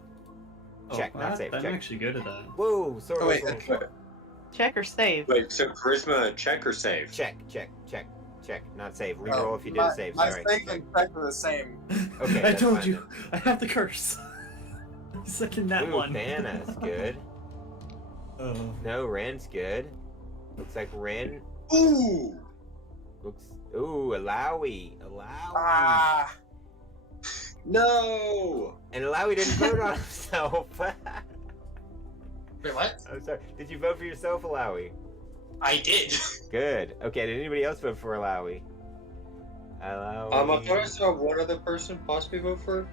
Check, not save. I'm Check. actually good at that. Whoa, Oh, wait, Sorobos. Check or save? Wait, so charisma check or save? Check. Not save. Reroll Oh, if you did a save. My Sorry. save and check are the same. Okay, I that's told fine you. then. I have the curse. Second that Ooh, one. Vanna's good. Oh. No, Ren's good. Looks like Ren Ooh! looks. Ooh, Alawi. Ah, No! And Alawi didn't vote on himself. Wait, what? I'm sorry. Did you vote for yourself, Alawi? I did. Good. Okay, did anybody else vote for Alawi? I thought I saw one other person possibly vote for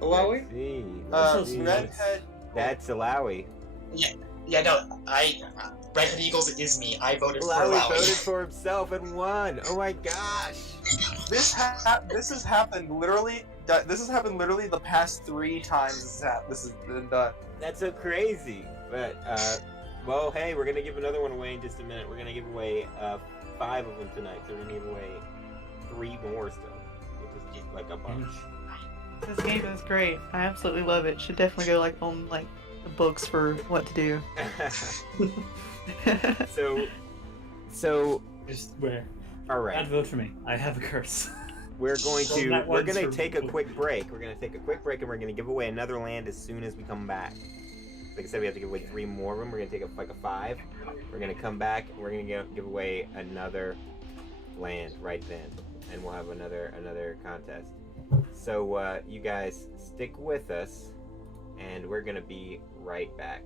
Alawi. Let's see. Also, Let's see. Redhead. That's Alawi. Yeah, no, Redhead Eagles is me. I voted for Alawi Alawi. voted for himself and won. Oh my gosh. This has happened literally. This has happened literally the past 3 times. This has been done. That's so crazy. But well, hey, we're gonna give another one away in just a minute. We're gonna give away 5 of them tonight. So we're gonna give away 3 more still, which is just like a bunch. This game is great. I absolutely love it. Should definitely go like on like the books for what to do. So Just where? all I'd right. vote for me. I have a curse. We're going So to that we're one's gonna for- take a quick break. We're gonna take a quick break and we're gonna give away another land as soon as we come back. Like I said, we have to give away 3 more of them. We're gonna take like a 5. We're gonna come back and we're gonna give away another land right then, and we'll have another contest. So you guys stick with us, and we're gonna be right back.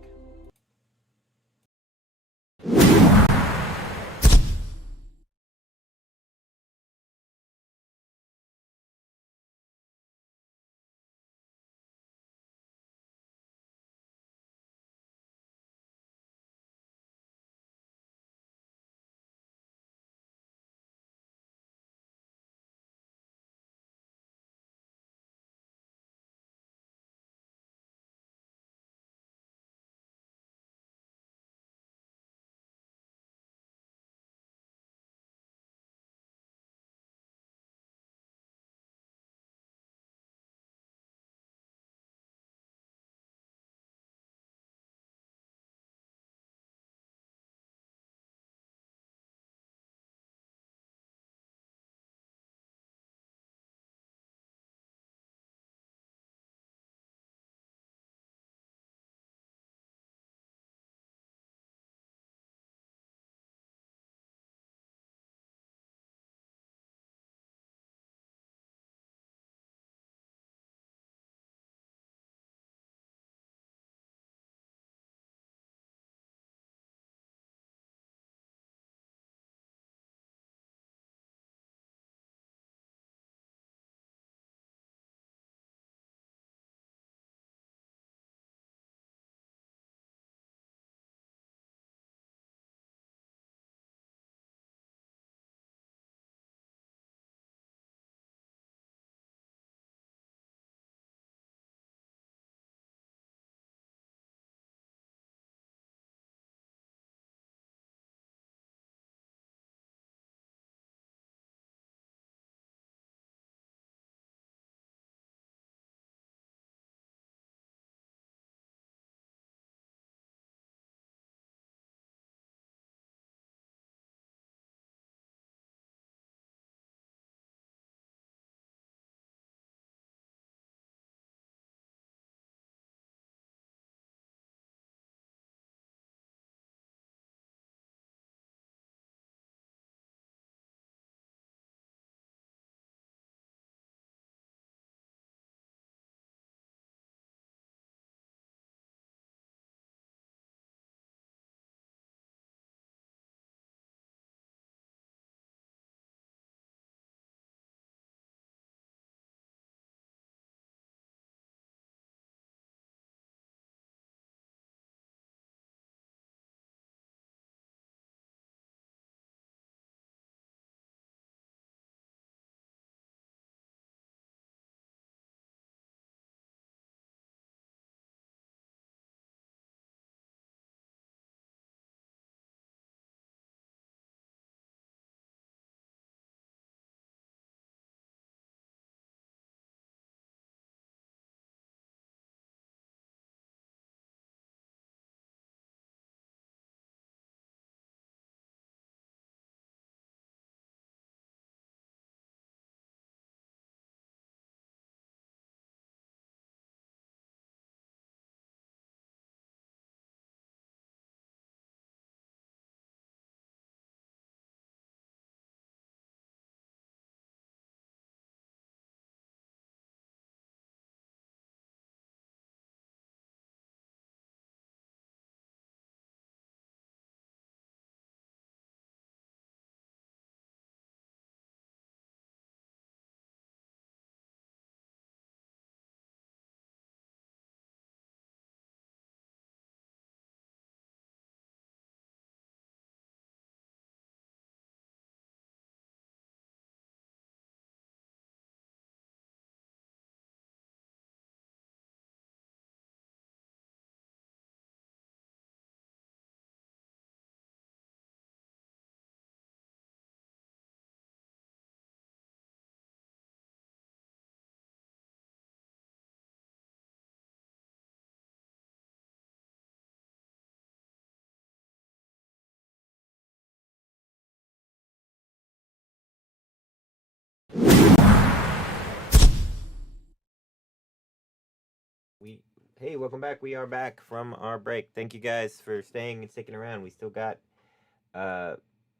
Hey, welcome back. We are back from our break. Thank you guys for staying and sticking around. We still got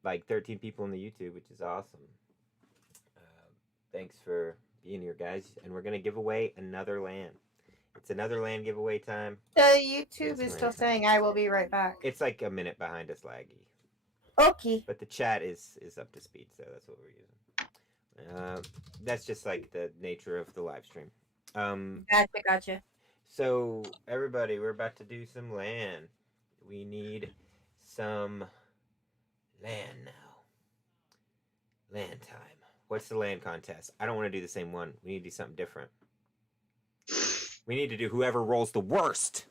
like 13 people in the YouTube, which is awesome. Thanks for being here, guys. And we're gonna give away another land. It's another land giveaway time. The YouTube It's is still great. saying I will be right back. It's like a minute behind us, laggy. Okay. But the chat is up to speed, so that's what we're using. That's just like the nature of the live stream. Gotcha. So everybody, we're about to do some land. We need some land now. Land time. What's the land contest? I don't want to do the same one. We need to do something different. We need to do whoever rolls the worst.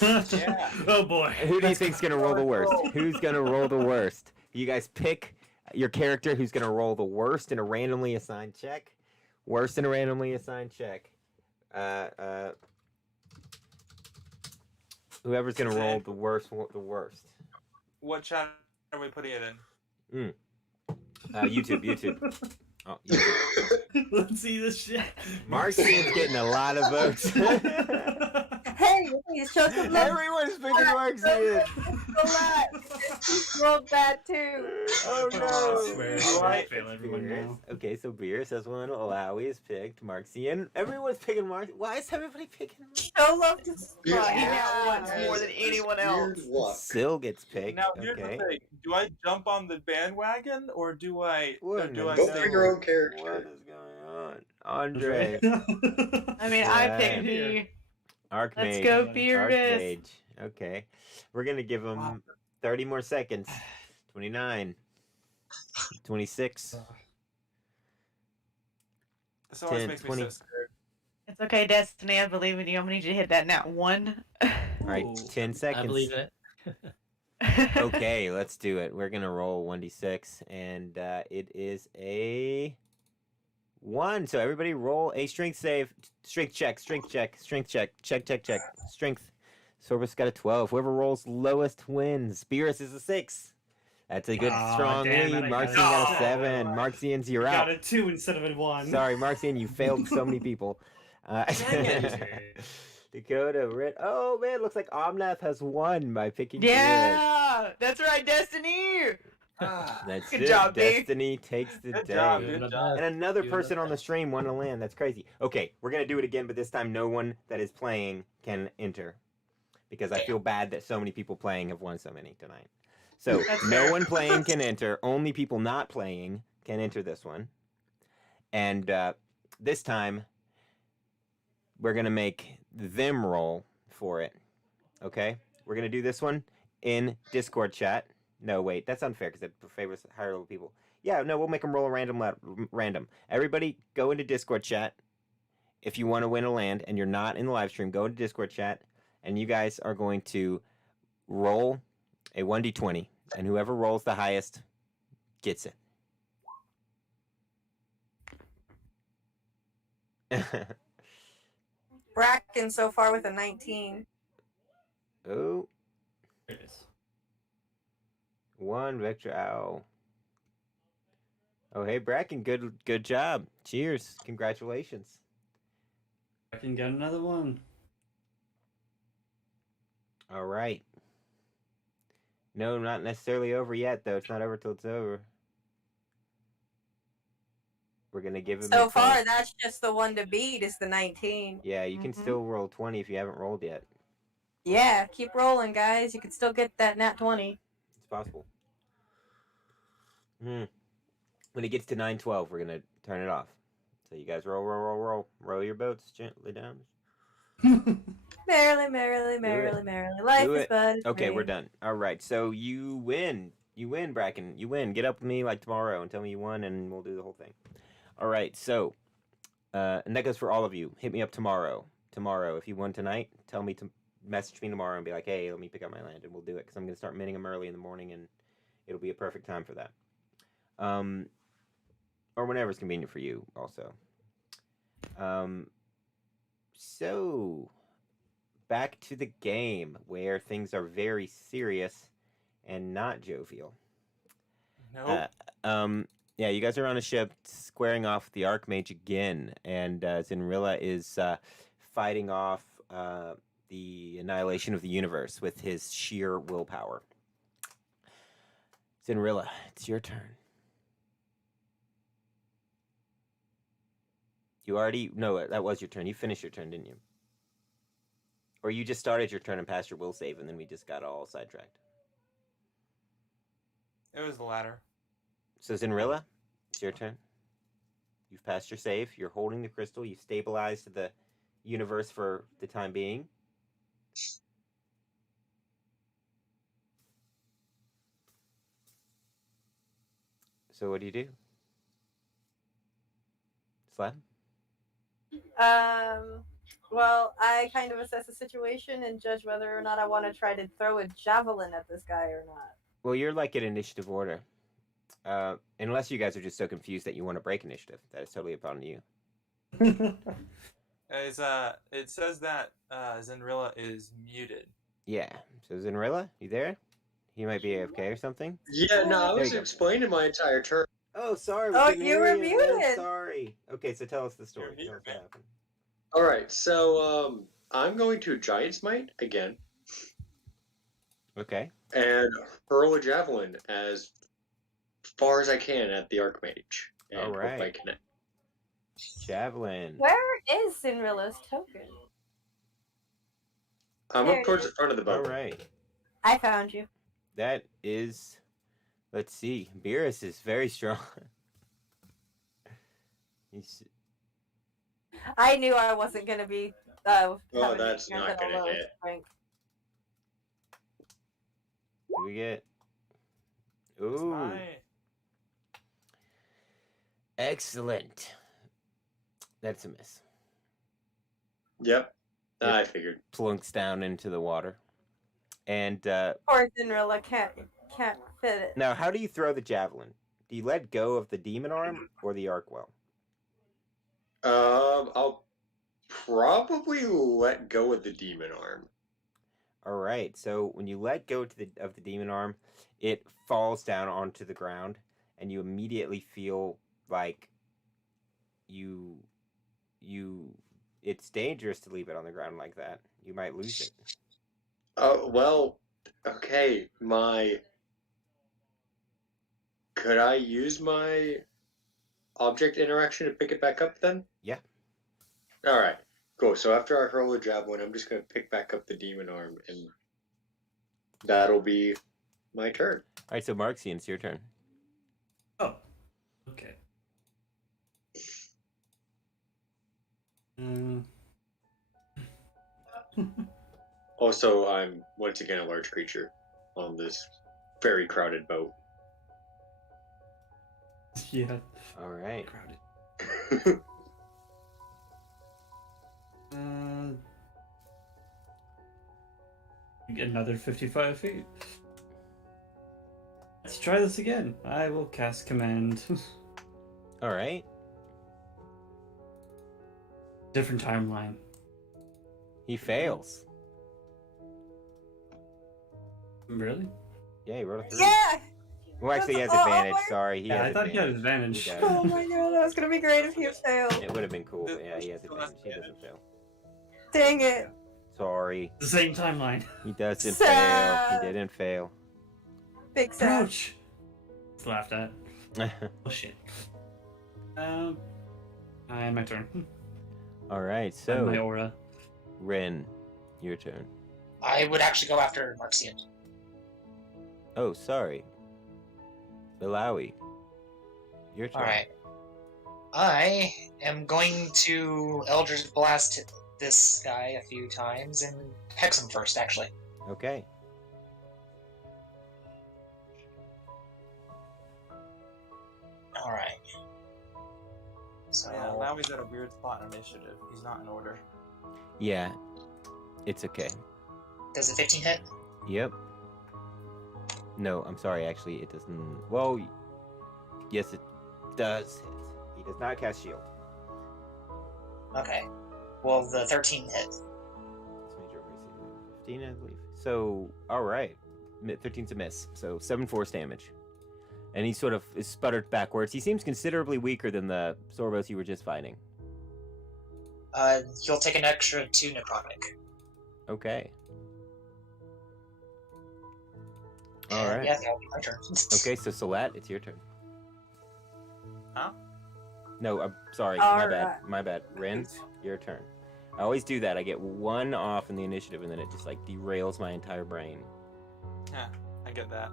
Yeah. Oh boy. Who do you think's gonna roll the worst? Who's gonna roll the worst? You guys pick your character who's gonna roll the worst in a randomly assigned check. Worst in a randomly assigned check. Whoever's gonna roll the worst. What channel are we putting it in? YouTube. Oh, YouTube. Let's see this shit. Marcian's getting a lot of votes. Hey, please show some love. Everyone's picking Marcian. He's rolled bad too. Oh I no. swear, Why- I fail everyone now. Okay, so Beerus has one. Alawi is picked. Marcian. Everyone's picking Marcian. Why is everybody picking Marcian? Show love to Beard Spike. has- once has than this anyone weird luck. Sil gets picked. Now here's Okay. the thing: do I jump on the bandwagon or do I? Or What do I in the Go stay? pick your own What character. is going on? Andre. I mean, I Yeah. picked me. Archmage. Let's go, Beerus. Archmage. Okay. We're going to give him 30 more seconds. 29. 26. This always 10, makes 20. me so scared. It's okay, Destiny. I believe in you. I'm gonna need you to hit that nat 1. All right, Ooh, 10 seconds. I believe in it. Okay, let's do it. We're going to roll 1d6, and it is a 1. So everybody roll a strength save. Strength check. Check. Strength. Sorobos got a 12. Whoever rolls lowest wins. Beerus is a 6. That's a good, Aw, strong damn it, lead. I Marcian got got a it. 7. Marcian's, you're out. Got a 2 instead of a 1. Sorry, Marcian, you failed so many people. Dakota, Rit. Oh man, looks like Omnath has won by picking Beerus. Yeah, that's right, Destiny. That's Good it. job, B. Destiny takes the Good day. job, Good good job. job. And another Good person enough. on the stream won a land. That's crazy. Okay, we're gonna do it again, but this time no one that is playing can enter, because I feel bad that so many people playing have won so many tonight. So That's no fair. one playing can enter. Only people not playing can enter this one. And this time we're gonna make them roll for it. Okay, we're gonna do this one in Discord chat. No, wait, that's unfair because it favors higher level people. Yeah, no, we'll make them roll a random. Everybody go into Discord chat. If you want to win a land and you're not in the live stream, go into Discord chat, and you guys are going to roll a 1d20, and whoever rolls the highest gets it. Bracken so far with a 19. Oh, There it is. 1 Vector Owl. Oh, hey, Bracken, good job. Cheers. Congratulations. I can get another one. All right. No, not necessarily over yet, though. It's not over till it's over. We're going to give him So a far, chance. that's just the one to beat is the 19. Yeah, you can Mhm. still roll 20 if you haven't rolled yet. Yeah, keep rolling, guys. You can still get that nat 20. It's possible. When it gets to 9:12, we're going to turn it off. So you guys roll. Row your boats gently down. Merrily. Life Do is it. but a Okay, we're dream. done. All right, so you win. You win, Bracken. You win. Get up with me like tomorrow and tell me you won, and we'll do the whole thing. All right, so, and that goes for all of you. Hit me up tomorrow. Tomorrow, if you won tonight, tell me to message me tomorrow and be like, hey, let me pick up my land, and we'll do it, because I'm going to start minting them early in the morning, and it'll be a perfect time for that. Or whenever it's convenient for you, also. So, back to the game, where things are very serious and not jovial. Nope. Yeah, you guys are on a ship squaring off the Archmage again, and Zinrilla is fighting off the annihilation of the universe with his sheer willpower. Zinrilla, it's your turn. No, that was your turn. You finished your turn, didn't you? Or you just started your turn and passed your will save, and then we just got all sidetracked. It was the latter. So Zinrilla, it's your turn. You've passed your save. You're holding the crystal. You've stabilized the universe for the time being. So what do you do? Slab? Well, I kind of assess the situation and judge whether or not I want to try to throw a javelin at this guy or not. Well, you're like in initiative order. Unless you guys are just so confused that you want to break initiative. That is totally upon you. It says that Zenrilla is muted. Yeah. So Zinrilla, you there? He might be AFK or something. Yeah, no, I There was you go. explaining my entire turn. Oh, sorry. Oh, couldn't you hear were Man. muted. Sorry. Okay, so tell us the story. You're Tell us muted, what happened. All right, so I'm going to Giant Smite again Okay. and hurl a javelin as far as I can at the Archmage. And All hope I right. connect. Javelin. Where is Zinrilla's token? I'm There up it towards is. the front of the All boat. right. I found you. That is. Let's see. Beerus is very strong. He's. I knew I wasn't gonna be. Oh, having that's more not than a gonna low hit. strength. What do we get? It's Ooh. my... Excellent. That's a miss. Yep, Yep. I figured. Plunks down into the water. And Poor Zinrilla can't fit it. now, how do you throw the javelin? Do you let go of the demon arm or the arcwell? I'll probably let go of the demon arm. All right. So when you let go of the demon arm, it falls down onto the ground, and you immediately feel like it's dangerous to leave it on the ground like that. You might lose it. Oh, well, okay, could I use my object interaction to pick it back up then? Yeah. Alright, cool. So after I hurl a javelin, I'm just going to pick back up the demon arm, and that'll be my turn. All right. So Marxian, it's your turn. Oh, okay. Also, I'm once again a large creature on this very crowded boat. Yeah, All right. crowded. Get another 55 feet. Let's try this again. I will cast command. All right. Different timeline. He fails. Really? Yeah, he rolled a 3. Yeah! Well, actually, he has That's- oh advantage. my- Sorry, he Yeah, I has thought he had advantage. advantage. He does. Oh my god, that was gonna be great if he failed. It would have been cool, but yeah, he has advantage. He doesn't fail. Dang it. Sorry. The same timeline. He doesn't Sad. fail. He didn't fail. Big sad. Ouch! It's laughed at. Oh shit. My turn. All right, And my so aura. Ren, your turn. I would actually go after Marxian. Oh, sorry. Malawi, your turn. Alright. I am going to Eldritch Blast this guy a few times and hex him first, actually. Okay. Alright. So, Yeah, now he's at a weird spot in initiative. He's not in order. Yeah, it's okay. does a 15 hit? Yep. No, I'm sorry. Actually, it doesn't. Well, yes, it does hit. He does not cast shield. Okay. Well, the 13 hit. Let's make sure we see 15, I believe. So, all right, 13's a miss. So 7 force damage, and he sort of is sputtered backwards. He seems considerably weaker than the Sorobos you were just fighting. You'll take an extra 2 necrotic. Okay. And All right. yeah, that'll be my turn. Okay, so Salat, it's your turn. Huh? No, I'm sorry. All my right. bad. My bad. Ren, your turn. I always do that. I get 1 off in the initiative, and then it just like derails my entire brain. Yeah, I get that.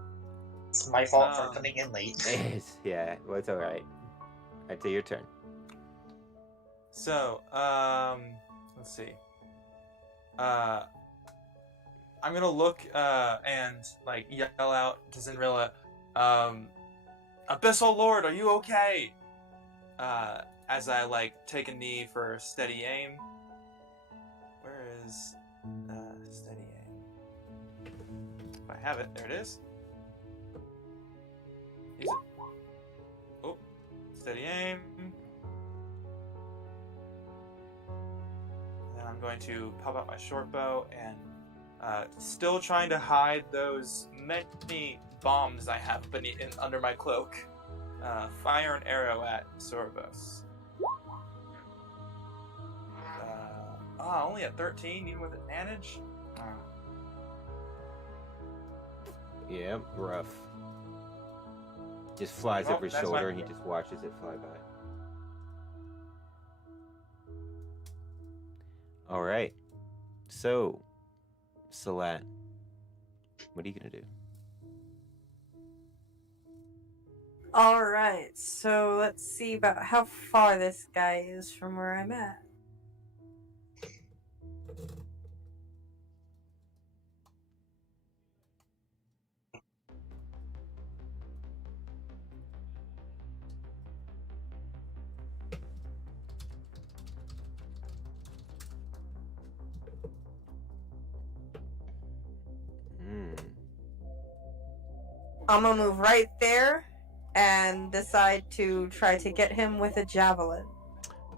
It's my fault for coming in late. Yeah, well, it's all right. I'd say your turn. So, let's see. I'm gonna look and like yell out to Zinrilla, Abyssal Lord, are you okay? As I like take a knee for steady aim. Where is steady aim? If I have it, there it is. Use it. Oh, steady aim. And then I'm going to pop out my short bow and still trying to hide those many bombs I have under my cloak. Fire an arrow at Sorobos. Only at 13, even with advantage? Yeah, rough. Just flies Well, over his that's shoulder, my- and he just watches it fly by. All right. So, Salat, what are you gonna do? All right, so let's see about how far this guy is from where I'm at. I'm gonna move right there and decide to try to get him with a javelin.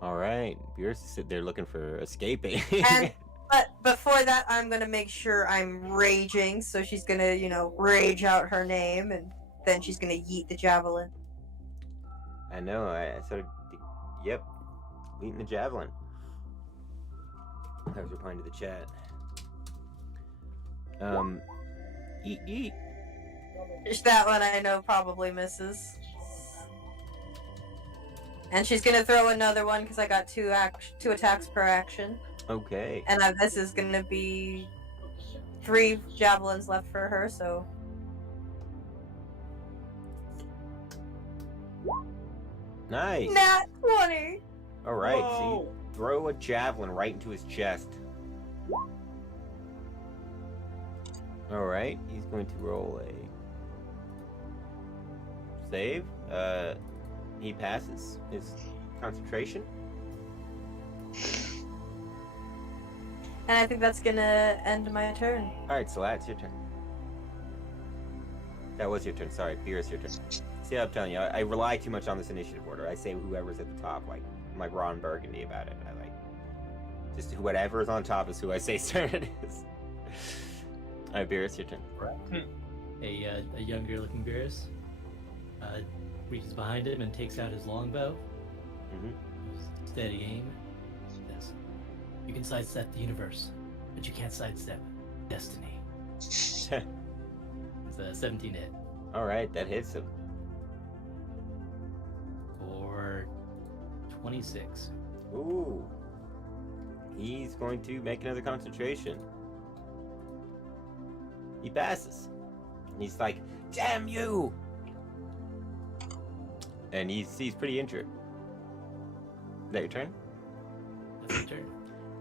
All right, you're sitting there looking for escaping. And but before that, I'm gonna make sure I'm raging. So she's gonna, rage out her name, and then she's gonna yeet the javelin. I know. I sort of. Yep, eating the javelin. I was replying to the chat. Eat. Just that one I know probably misses. And she's gonna throw another one because I got two attacks per action. Okay. And this is gonna be 3 javelins left for her, so. Nice. Nat 20! All right, so Whoa. you throw a javelin right into his chest. All right, he's going to roll a save. He passes his concentration. And I think that's gonna end my turn. All right, so that's your turn. That was your turn. Sorry, Beerus, your turn. See, I'm telling you, I rely too much on this initiative order. I say whoever's at the top, like Ron Burgundy about it. I like just whatever's on top is who I say's turn it is. All right, Beerus, your turn. A younger looking Beerus reaches behind him and takes out his longbow. Mm-hmm. Steady aim. Yes. You can sidestep the universe, but you can't sidestep destiny. It's a 17 hit. All right, that hits him. For 26. Ooh. He's going to make another concentration. He passes. He's like, damn you! And he's pretty injured. Is that your turn? That's your turn.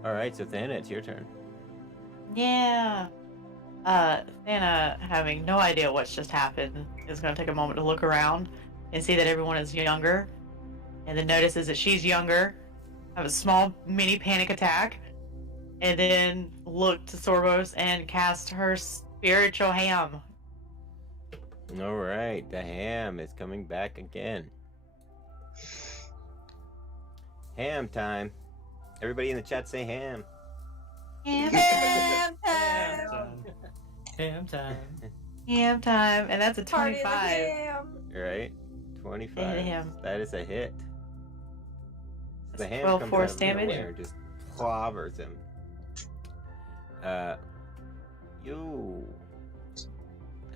Alright, so Thana, it's your turn. Yeah. Thana, having no idea what's just happened, is going to take a moment to look around and see that everyone is younger. And then notices that she's younger, have a small mini panic attack, and then look to Sorobos and cast her spiritual ham. Alright, the ham is coming back again. Ham time. Everybody in the chat say ham. Ham time! Ham time. Ham time, and that's a Party of the 25. ham! Right? 25. Hit him. That is a hit. The That's ham 12 comes force out of damage. nowhere, just clobbers him. You.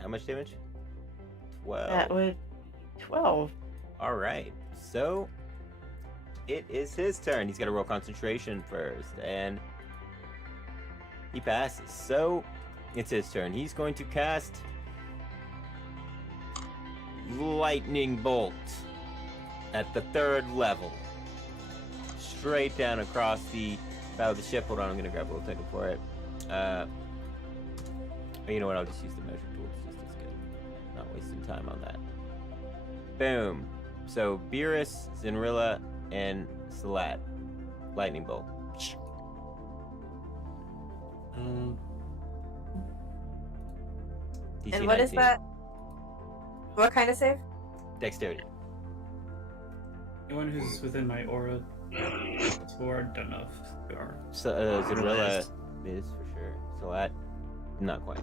How much damage? 12. That would 12. All right. So it is his turn. He's got to roll concentration first, and he passes. So it's his turn. He's going to cast Lightning Bolt at the 3rd level, straight down across the bow of the ship. Hold on, I'm going to grab a little ticket for it. You know what? I'll just use the measure tool. It's just as good. Not wasting time on that. Boom. So Beerus, Zinrilla, and Salat. Lightning Bolt. DC And what is 19. that? What kind of save? Dexterity. Anyone who's within my aura sword, don't know if they are. So, Zinrilla is for sure. Salat, not quite.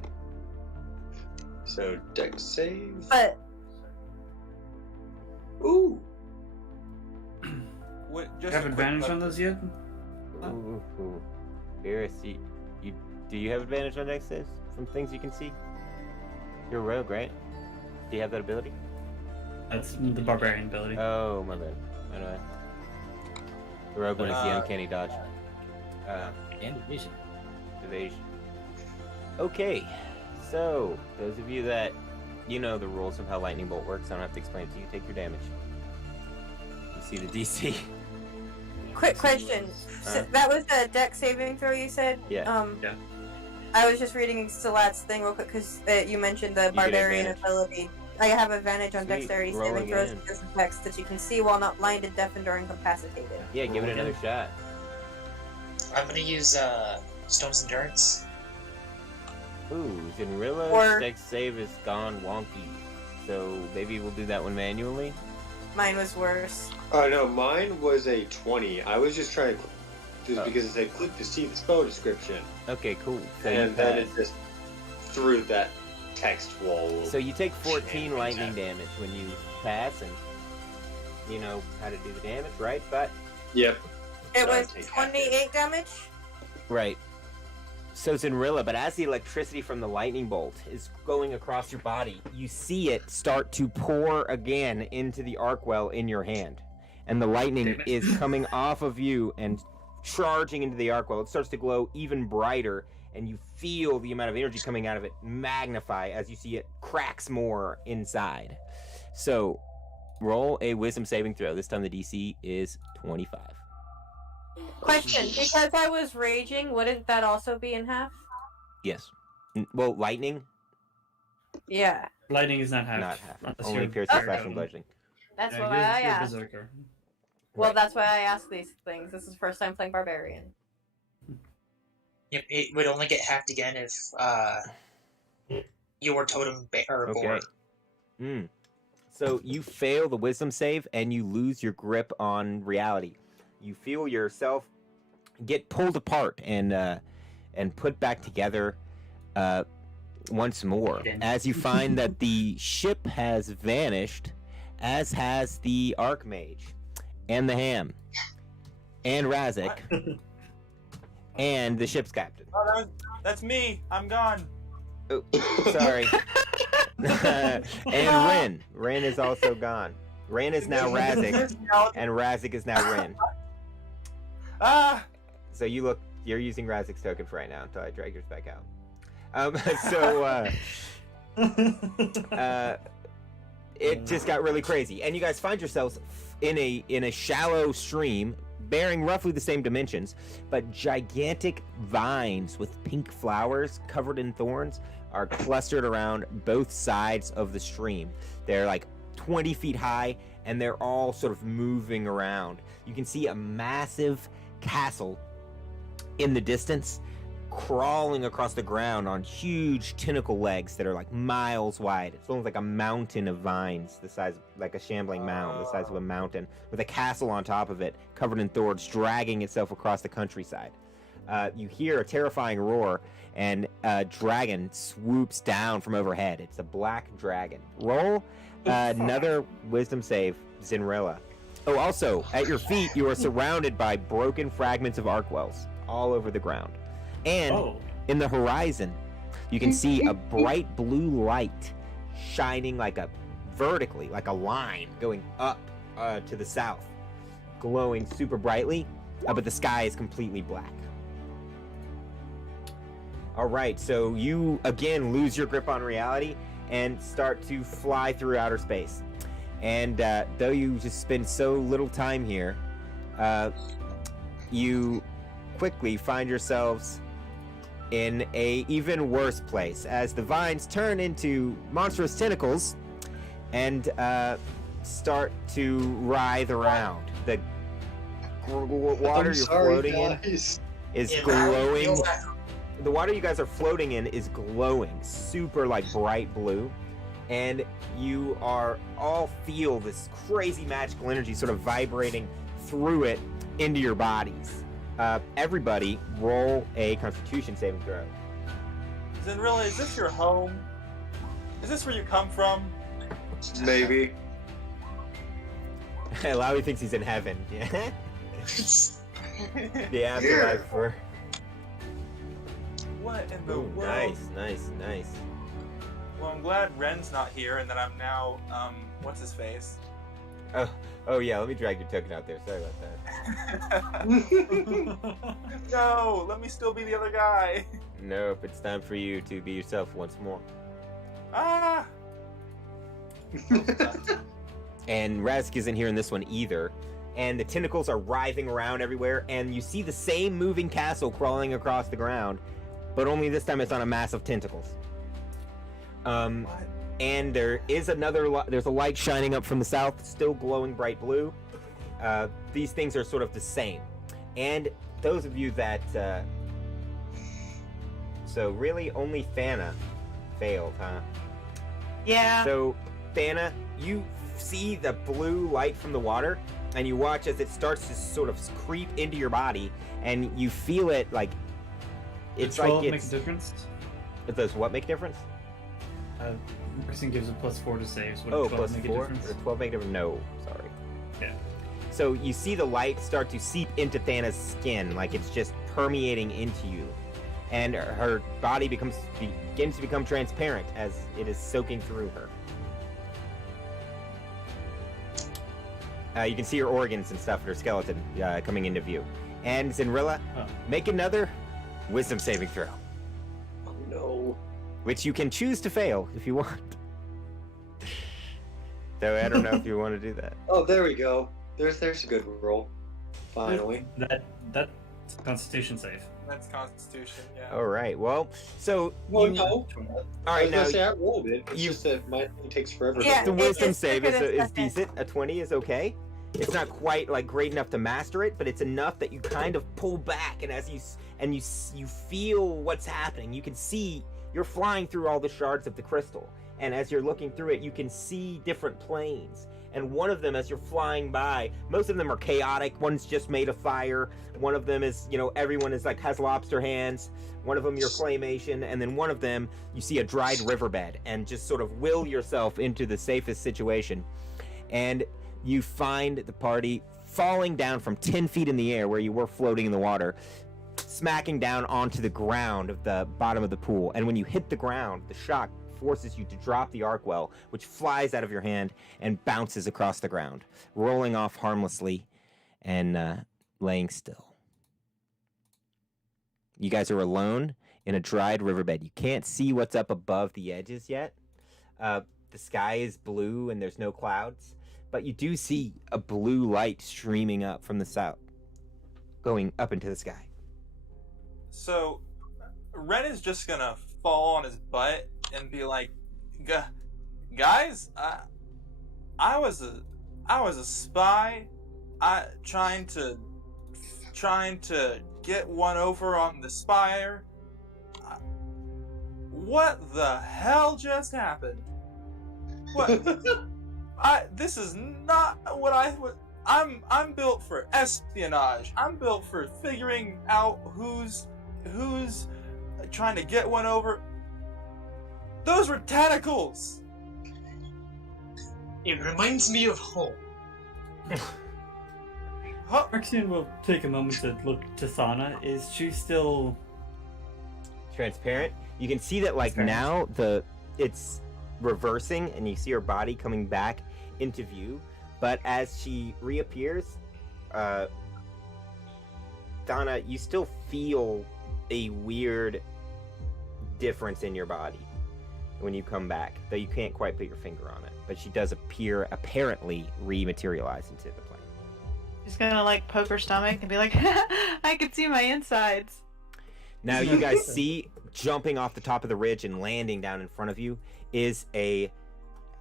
So dex save. But Ooh. What, Do you have advantage on those yet? Ooh. Beerus, do you have advantage on dex saves from things you can see? You're a rogue, right? Do you have that ability? That's the barbarian ability. Oh, my bad. Anyway. The rogue one is the uncanny dodge. And vision. Evasion. Okay, so those of you that you know the rules of how Lightning Bolt works, I don't have to explain it to you. Take your damage. You see the DC. quick question. So that was a deck saving throw you said? Yeah. Yeah. I was just reading Salat's thing real quick because you mentioned the get barbarian advantage. ability. I have advantage on Sweet. dexterity Roll saving throws again. against effects that you can see while not blinded, deafened, or incapacitated. Yeah, give it another shot. I'm gonna use Stone's Endurance. Ooh, Zinrilla's Or- dex save is gone wonky. So maybe we'll do that one manually. Mine was worse. Oh no, mine was a 20. I was just trying to just because it said click to see the spell description, Okay, cool. So you and then it pass. just threw that text wall. So you take 14 Change lightning that. damage when you pass, and you know how to do the damage, right? But Yep. It So I was take half 28 damage. right. So Zinrilla, but as the electricity from the lightning bolt is going across your body, you see it start to pour again into the arc well in your hand. And the lightning Damn it. is coming off of you and charging into the arc well. It starts to glow even brighter, and you feel the amount of energy coming out of it magnify as you see it cracks more inside. So roll a wisdom saving throw. This time the DC is 25. Question: because I was raging, wouldn't that also be in half? Yes. Well, lightning, Yeah, Lightning is not half. not half. unless Only you're piercing, Okay. slash, and bludgeoning. that's Yeah, why you're I a asked. berserker. Well, Right. that's why I asked these things. This is the first time playing barbarian. Yep, it would only get hacked again if your totem or Okay. board. So you fail the wisdom save and you lose your grip on reality. You feel yourself get pulled apart and put back together once more Again. as you find that the ship has vanished, as has the Archmage and the Ham and Razik and the ship's captain. Oh, that's me. I'm gone. Oh, sorry. And Rin is also gone. Rin is now Razik, and Razik is now Rin. Ah! So you're using Razik's token for right now until I drag yours back out. It just got really crazy, and you guys find yourselves in a shallow stream bearing roughly the same dimensions, but gigantic vines with pink flowers covered in thorns are clustered around both sides of the stream. They're like 20 feet high, and they're all sort of moving around. You can see a massive castle in the distance crawling across the ground on huge tentacle legs that are like miles wide. It's almost like a mountain of vines, the size like a shambling mound, the size of a mountain, with a castle on top of it covered in thorns dragging itself across the countryside. You hear a terrifying roar, and a dragon swoops down from overhead. It's a black dragon. Roll another wisdom save, Zinrilla. Oh, also, at your feet, you are surrounded by broken fragments of arc wells all over the ground. And Oh. in the horizon, you can see a bright blue light shining vertically, like a line going up to the south, glowing super brightly, but the sky is completely black. All right, so you again lose your grip on reality and start to fly through outer space. And though you just spend so little time here, you quickly find yourselves in a even worse place as the vines turn into monstrous tentacles and start to writhe around. The water you're floating in is glowing. The water you guys are floating in is glowing, super bright blue, and you are all feel this crazy magical energy sort of vibrating through it into your bodies. Everybody, roll a Constitution saving throw. Zinrilla, is this your home? Is this where you come from? Maybe. Lowy thinks he's in heaven. Yeah. The afterlife for. What in the Ooh, world? Nice. Well, I'm glad Ren's not here and that I'm now, what's his face? Oh yeah, let me drag your token out there. Sorry about that. No, let me still be the other guy. Nope, it's time for you to be yourself once more. Ah! And Rask isn't here in this one either. And the tentacles are writhing around everywhere, and you see the same moving castle crawling across the ground, but only this time it's on a mass of tentacles. What? And there is there's a light shining up from the south, still glowing bright blue. These things are sort of the same. And those of you that, so really only Thana failed, huh? Yeah. So, Thana, you see the blue light from the water, and you watch as it starts to sort of creep into your body, and you feel it it's Does 12 like make a difference? Does what make a difference? Person gives a +4 to saves. Would Oh, 12 make a +4? difference? Does 12 make a difference? No, sorry. Yeah. So you see the light start to seep into Thana's skin, like it's just permeating into you. And her body begins to become transparent as it is soaking through her. You can see her organs and stuff, her skeleton coming into view. And Zinrilla, make another wisdom saving throw, Oh no. which you can choose to fail if you want. So I don't know if you want to do that. Oh, there we go. There's a good roll. Finally. That's Constitution save. That's Constitution, yeah. All right. Well, so Well, you, no. all I right was now gonna say I rolled it. It's you- just that my thing takes forever. Yeah, the to wisdom it's save quicker than is second. decent. A 20 is okay. It's not quite great enough to master it, but it's enough that you kind of pull back, and as you feel what's happening, you can see you're flying through all the shards of the crystal, and as you're looking through it, you can see different planes. And one of them, as you're flying by, most of them are chaotic. One's just made of fire. One of them is, everyone is has lobster hands. One of them you're claymation, and then one of them you see a dried riverbed, and just sort of will yourself into the safest situation. And you find the party falling down from 10 feet in the air where you were floating in the water, smacking down onto the ground of the bottom of the pool. And when you hit the ground, the shock forces you to drop the arc well, which flies out of your hand and bounces across the ground, rolling off harmlessly and laying still. You guys are alone in a dried riverbed. You can't see what's up above the edges yet. The sky is blue and there's no clouds, but you do see a blue light streaming up from the south, going up into the sky. So, Ren is just gonna fall on his butt and be like, guys, I was a spy, trying to get one over on the spire. What the hell just happened? What? This is not what I'm built for espionage. I'm built for figuring out who's trying to get one over. Those were tentacles. It reminds me of home. Huh? Arxene will take a moment to look to Thana. Is she still Transparent. You can see that like Transparent. now it's reversing and you see her body coming back into view, but as she reappears, Donna, you still feel a weird difference in your body when you come back, though you can't quite put your finger on it, but she does apparently rematerialize into the plane. She's gonna like poke her stomach and be like, I can see my insides. Now you guys see, jumping off the top of the ridge and landing down in front of you is a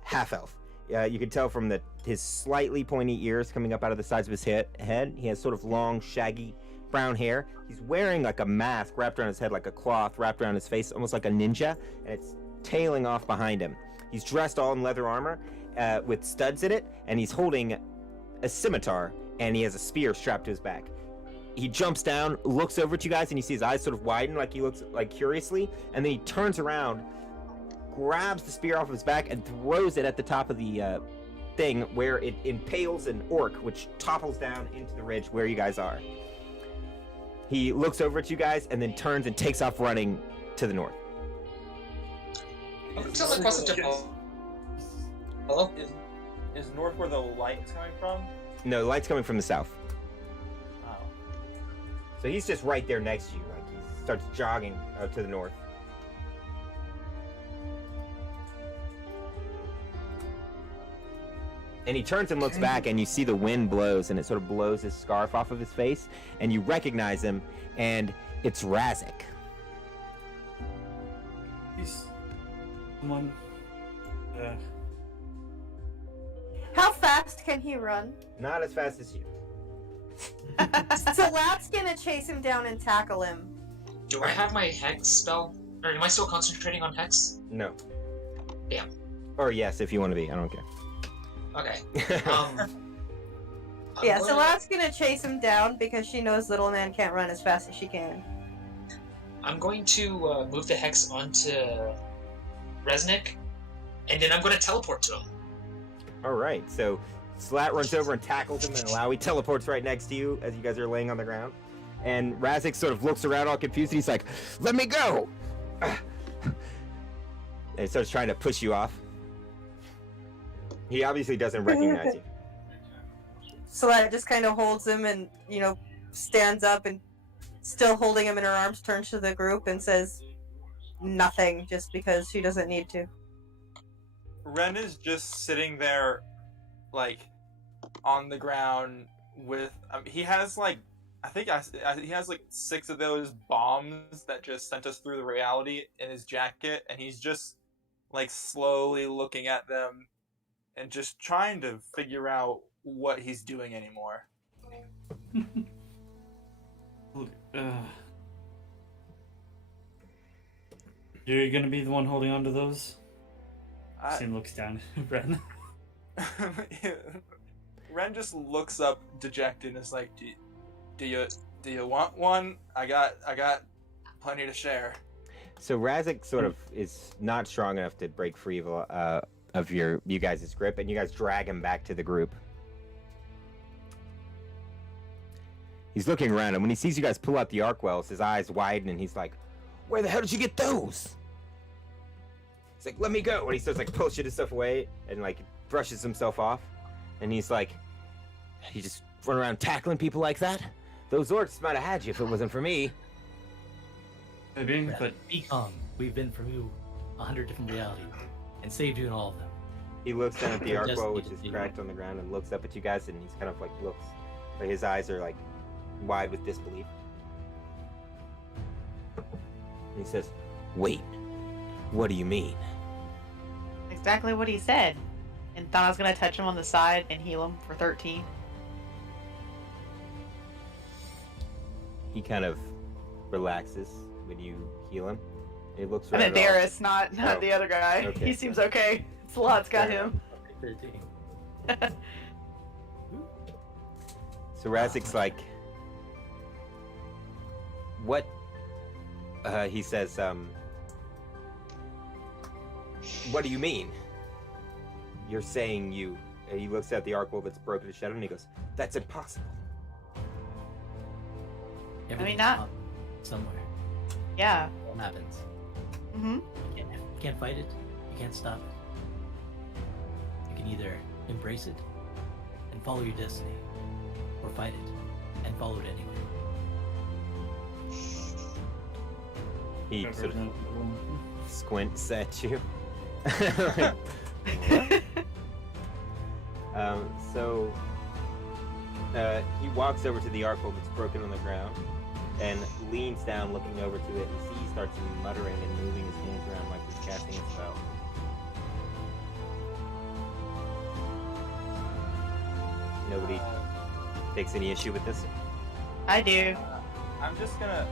half-elf. You can tell from his slightly pointy ears coming up out of the sides of his head. He has sort of long, shaggy brown hair. He's wearing like a mask wrapped around his head, like a cloth wrapped around his face, almost like a ninja, and it's tailing off behind him. He's dressed all in leather armor with studs in it, and he's holding a scimitar, and he has a spear strapped to his back. He jumps down, looks over at you guys, and you see his eyes sort of widen, like he looks like curiously, and then he turns around, grabs the spear off of his back, and throws it at the top of the thing, where it impales an orc, which topples down into the ridge where you guys are. He looks over at you guys, and then turns and takes off running to the north. I'm gonna tell the quest to Hello? Is north where the light's coming from? No, the light's coming from the south. Oh. So he's just right there next to you, like he starts jogging out to the north. And he turns and looks back, and you see the wind blows, and it sort of blows his scarf off of his face, and you recognize him, and it's Razik. He's someone? How fast can he run? Not as fast as you. So Lap's gonna chase him down and tackle him. Do I have my hex spell? Or am I still concentrating on hex? No. Damn. Or yes, if you want to be. I don't care. Okay. Yeah, so Lap's gonna chase him down because she knows little man can't run as fast as she can. I'm going to move the hex onto Resnick, and then I'm going to teleport to him. All right, so Slat runs over and tackles him, and Alawi teleports right next to you as you guys are laying on the ground. And Razik sort of looks around all confused, and he's like, "Let me go!" And he starts trying to push you off. He obviously doesn't recognize you. Celeste just kind of holds him and, stands up and, still holding him in her arms, turns to the group and says nothing just because she doesn't need to. Ren is just sitting there, like, on the ground with. He has like, he has like 6 of those bombs that just sent us through the reality in his jacket, and he's just like slowly looking at them and just trying to figure out what he's doing anymore. You're gonna be the one holding on to those? I- Sim looks down at Ren. Ren just looks up dejected and is like, "Do you want one? I got plenty to share." So Razik sort of is not strong enough to break free of you guys' grip, and you guys drag him back to the group. He's looking around, and when he sees you guys pull out the arc wells, his eyes widen, and he's like, "Where the hell did you get those?" He's like, "Let me go," and he starts like pushing his stuff away and like brushes himself off, and he's like, "You just run around tackling people like that? Those orcs might have had you if it wasn't for me." Maybe, but Be calm. We've been through 100 different realities and saved you in all of them. He looks down at the Your arc well, destiny which is is being cracked on the ground, and looks up at you guys, and he's kind of like looks, but his eyes are like wide with disbelief. And he says, "Wait, what do you mean?" Exactly what he said. And Thana's gonna touch him on the side and heal him for 13. He kind of relaxes when you heal him. He looks I'm around. embarrassed, not Oh, the other guy. okay. He seems okay. Slot's got Fair him. 13. So Razik's like, "What?" He says, "What do you mean? You're saying you..." And he looks at the arc wall that's broken to shadow, and he goes, "That's impossible." Everything's not- up somewhere. Yeah. What happens? Mm-hmm. You can't fight it. You can't stop it. You can either embrace it and follow your destiny, or fight it and follow it anyway. He Pepper's sort of not the one. squints at you. So he walks over to the arc hole that's broken on the ground and leans down, looking over to it, and you see he starts muttering and moving his hands around like he's casting a spell. Nobody takes any issue with this. I do. I'm just gonna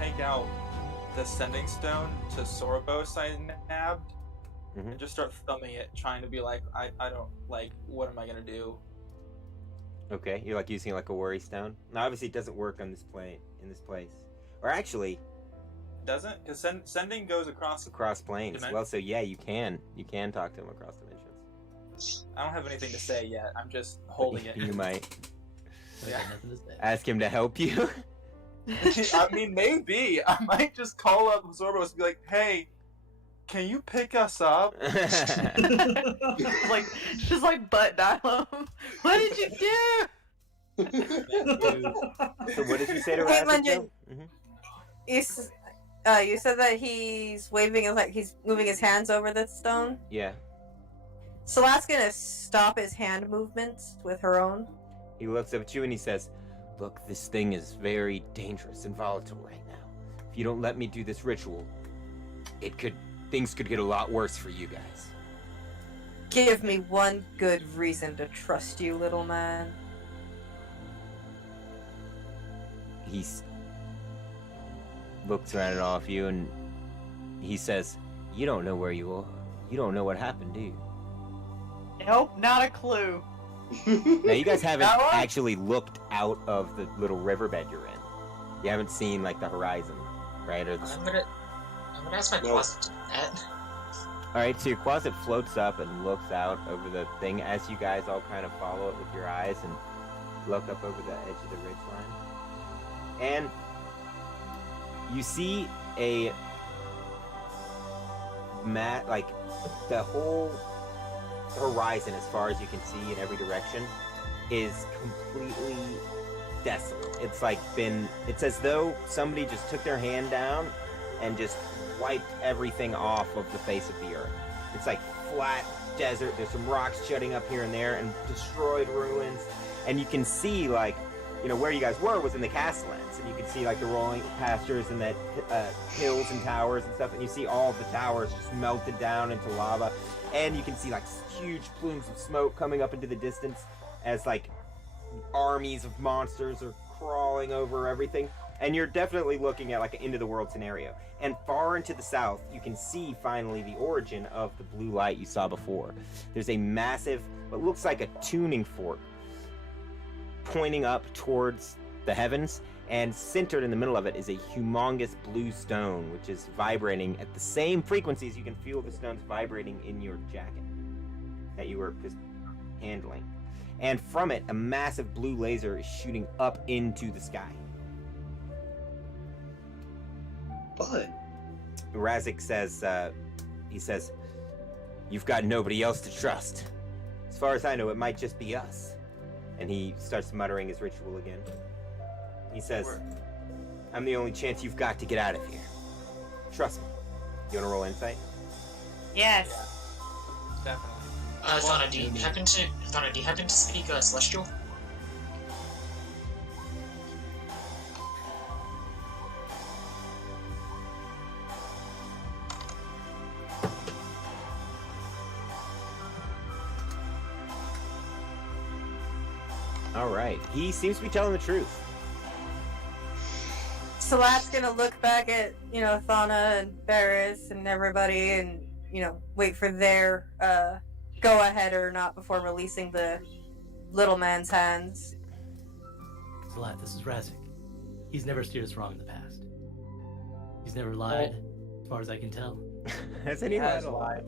take out the sending stone to Sorobos I nabbed and just start thumbing it, trying to be like, I don't like, what am I gonna do? Okay, you're like using it like a worry stone. Now, obviously, it doesn't work on this in this place, or actually, Doesn't? Because sending goes across. across planes. Dimen- Well, so yeah, you can talk to him across dimensions. I don't have anything to say yet. I'm just holding it. You might I Yeah. got nothing to say. ask him to help you. I mean, maybe I might just call up Sorobos and be like, "Hey, can you pick us up?" like, just like butt dial him. What did you do? So what did you say to Hey, Razak? Munjin. You said that he's waving, like he's moving his hands over the stone. Yeah, Salat's gonna stop his hand movements with her own. he looks up at you and he says, "Look, this thing is very dangerous and volatile right now. If you don't let me do this ritual, things could get a lot worse for you guys." Give me one good reason to trust you, little man. He looks around at all of you and he says, "You don't know where you are. You don't know what happened, do you?" Nope, not a clue. Now, you guys haven't That one? actually looked out of the little riverbed you're in. You haven't seen, like, the horizon, right? Or the... I'm gonna ask my closet to do that. Alright, so your closet floats up and looks out over the thing as you guys all kind of follow it with your eyes and look up over the edge of the ridgeline. And you see a like the whole horizon, as far as you can see in every direction, is completely desolate. It's like it's as though somebody just took their hand down and just wiped everything off of the face of the earth. It's like flat desert. There's some rocks jutting up here and there and destroyed ruins. And you can see, like, you know, where you guys were was in the Castellans, and you can see like the rolling pastures and that hills and towers and stuff, and you see all of the towers just melted down into lava, and you can see like huge plumes of smoke coming up into the distance as like armies of monsters are crawling over everything. And you're definitely looking at like an end of the world scenario. And far into the south, you can see finally the origin of the blue light you saw before. There's a massive, what looks like a tuning fork pointing up towards the heavens, and centered in the middle of it is a humongous blue stone, which is vibrating at the same frequencies. You can feel the stones vibrating in your jacket that you were just handling. And from it, a massive blue laser is shooting up into the sky. Fun. Razak says, he says, "You've got nobody else to trust. As far as I know, it might just be us." And he starts muttering his ritual again. He says, "I'm the only chance you've got to get out of here. Trust me." You want to roll insight? Yes. Definitely. Thana, do you happen to speak Celestial? All right. He seems to be telling the truth. Salat's gonna look back at, Thana and Barris and everybody and, wait for their go ahead or not before releasing the little man's hands. Salat, this is Razak. He's never steered us wrong in the past. He's never lied, as far as I can tell. Has any Has lied?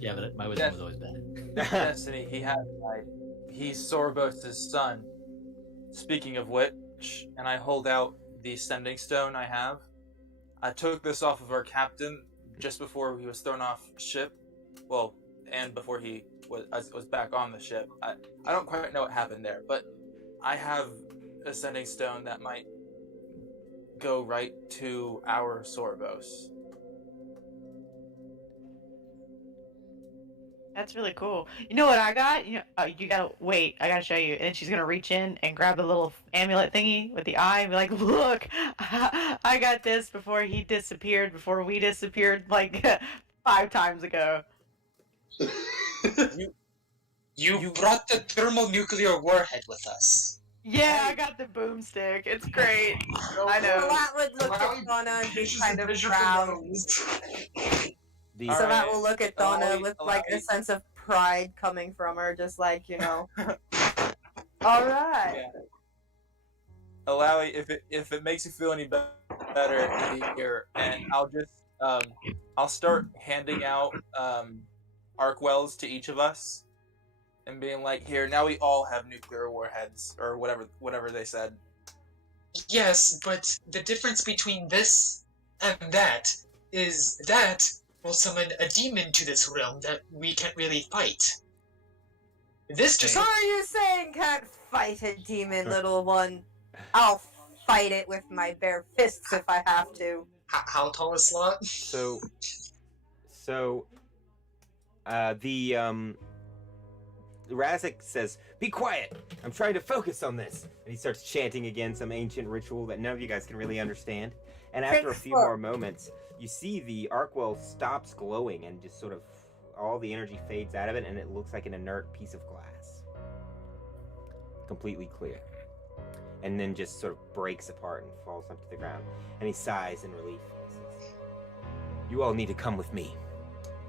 Yeah, but my wisdom was always bad. Destiny, he has lied. He's Sorobos' son. Speaking of and I hold out the sending stone I have. I took this off of our captain just before he was thrown off ship. Well, and before he was back on the ship. I don't quite know what happened there, but I have a sending stone that might go right to our Sorobos. That's really cool. You know what I got? You gotta wait. I gotta show you. And she's gonna reach in and grab the little amulet thingy with the eye and be like, "Look, I got this before he disappeared. Before we disappeared, like 5 times ago." You brought the thermonuclear warhead with us. Yeah, I got the boomstick. It's great. I know. So that would look Wow, at Donna and be uses kind the of vision proud. for those. The, So Alright. that will look at Donna Allow me- with allow like a me- sense of pride coming from her, just like, you know. All right. Yeah. Allow me, if it makes you feel any better here, and I'll start handing out arc wells to each of us, and being like, here, now we all have nuclear warheads or whatever they said. Yes, but the difference between this and that is that will summon a demon to this realm that we can't really fight. This just So are you saying can't fight a demon, little one? I'll fight it with my bare fists if I have to. how tall is Slot? so Razik says, "Be quiet! I'm trying to focus on this." And he starts chanting again some ancient ritual that none of you guys can really understand. And after a few more moments, you see the arc well stops glowing and just sort of all the energy fades out of it, and it looks like an inert piece of glass. Completely clear. And then just sort of breaks apart and falls onto the ground. And he sighs in relief. He says, "You all need to come with me."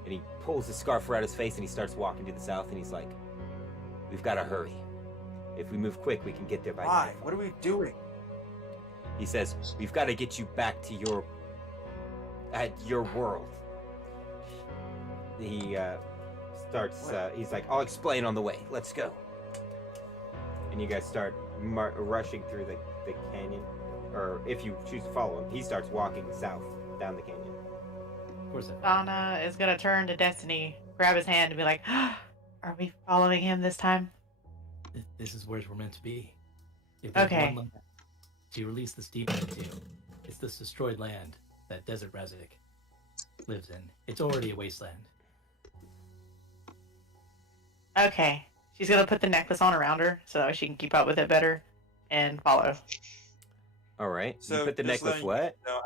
And he pulls his scarf around his face and he starts walking to the south, and he's like, "We've got to hurry. If we move quick, we can get there by Why? nightfall." What are we doing? He says, "We've got to get you back to your world." He starts, he's like, "I'll explain on the way. Let's go." And you guys start rushing through the canyon. Or if you choose to follow him, he starts walking south down the canyon. Of course, Donna is gonna turn to Destiny, grab his hand, and be like, "Are we following him this time?" this is where we're meant to be. If there's Okay. one land to release this demon into, it's this destroyed land that Desert Razik lives in. It's already a wasteland. Okay. She's gonna put the necklace on around her so that she can keep up with it better and follow. All right. So you put the just necklace letting what? you know,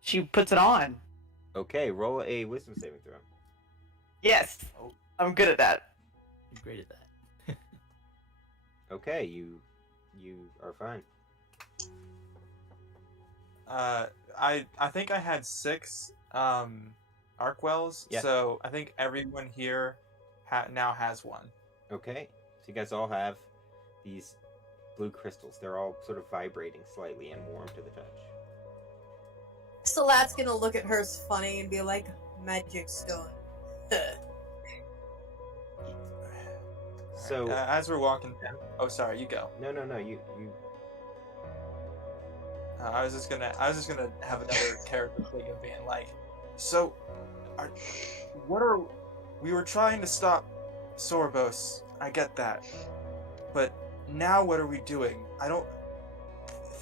She puts it on. Okay, roll a wisdom saving throw. Yes. Oh. I'm good at that. You're great at that. Okay, you are fine. I think I had 6 arc wells, Yeah. so I think everyone here now has one. Okay, so you guys all have these blue crystals. They're all sort of vibrating slightly and warm to the touch. Salat's gonna look at hers funny and be like, "Magic stone." So As we're walking down, oh sorry, you go. no, you I was just gonna have another character thing of being like, so, we were trying to stop Sorobos. I get that, but now what are we doing?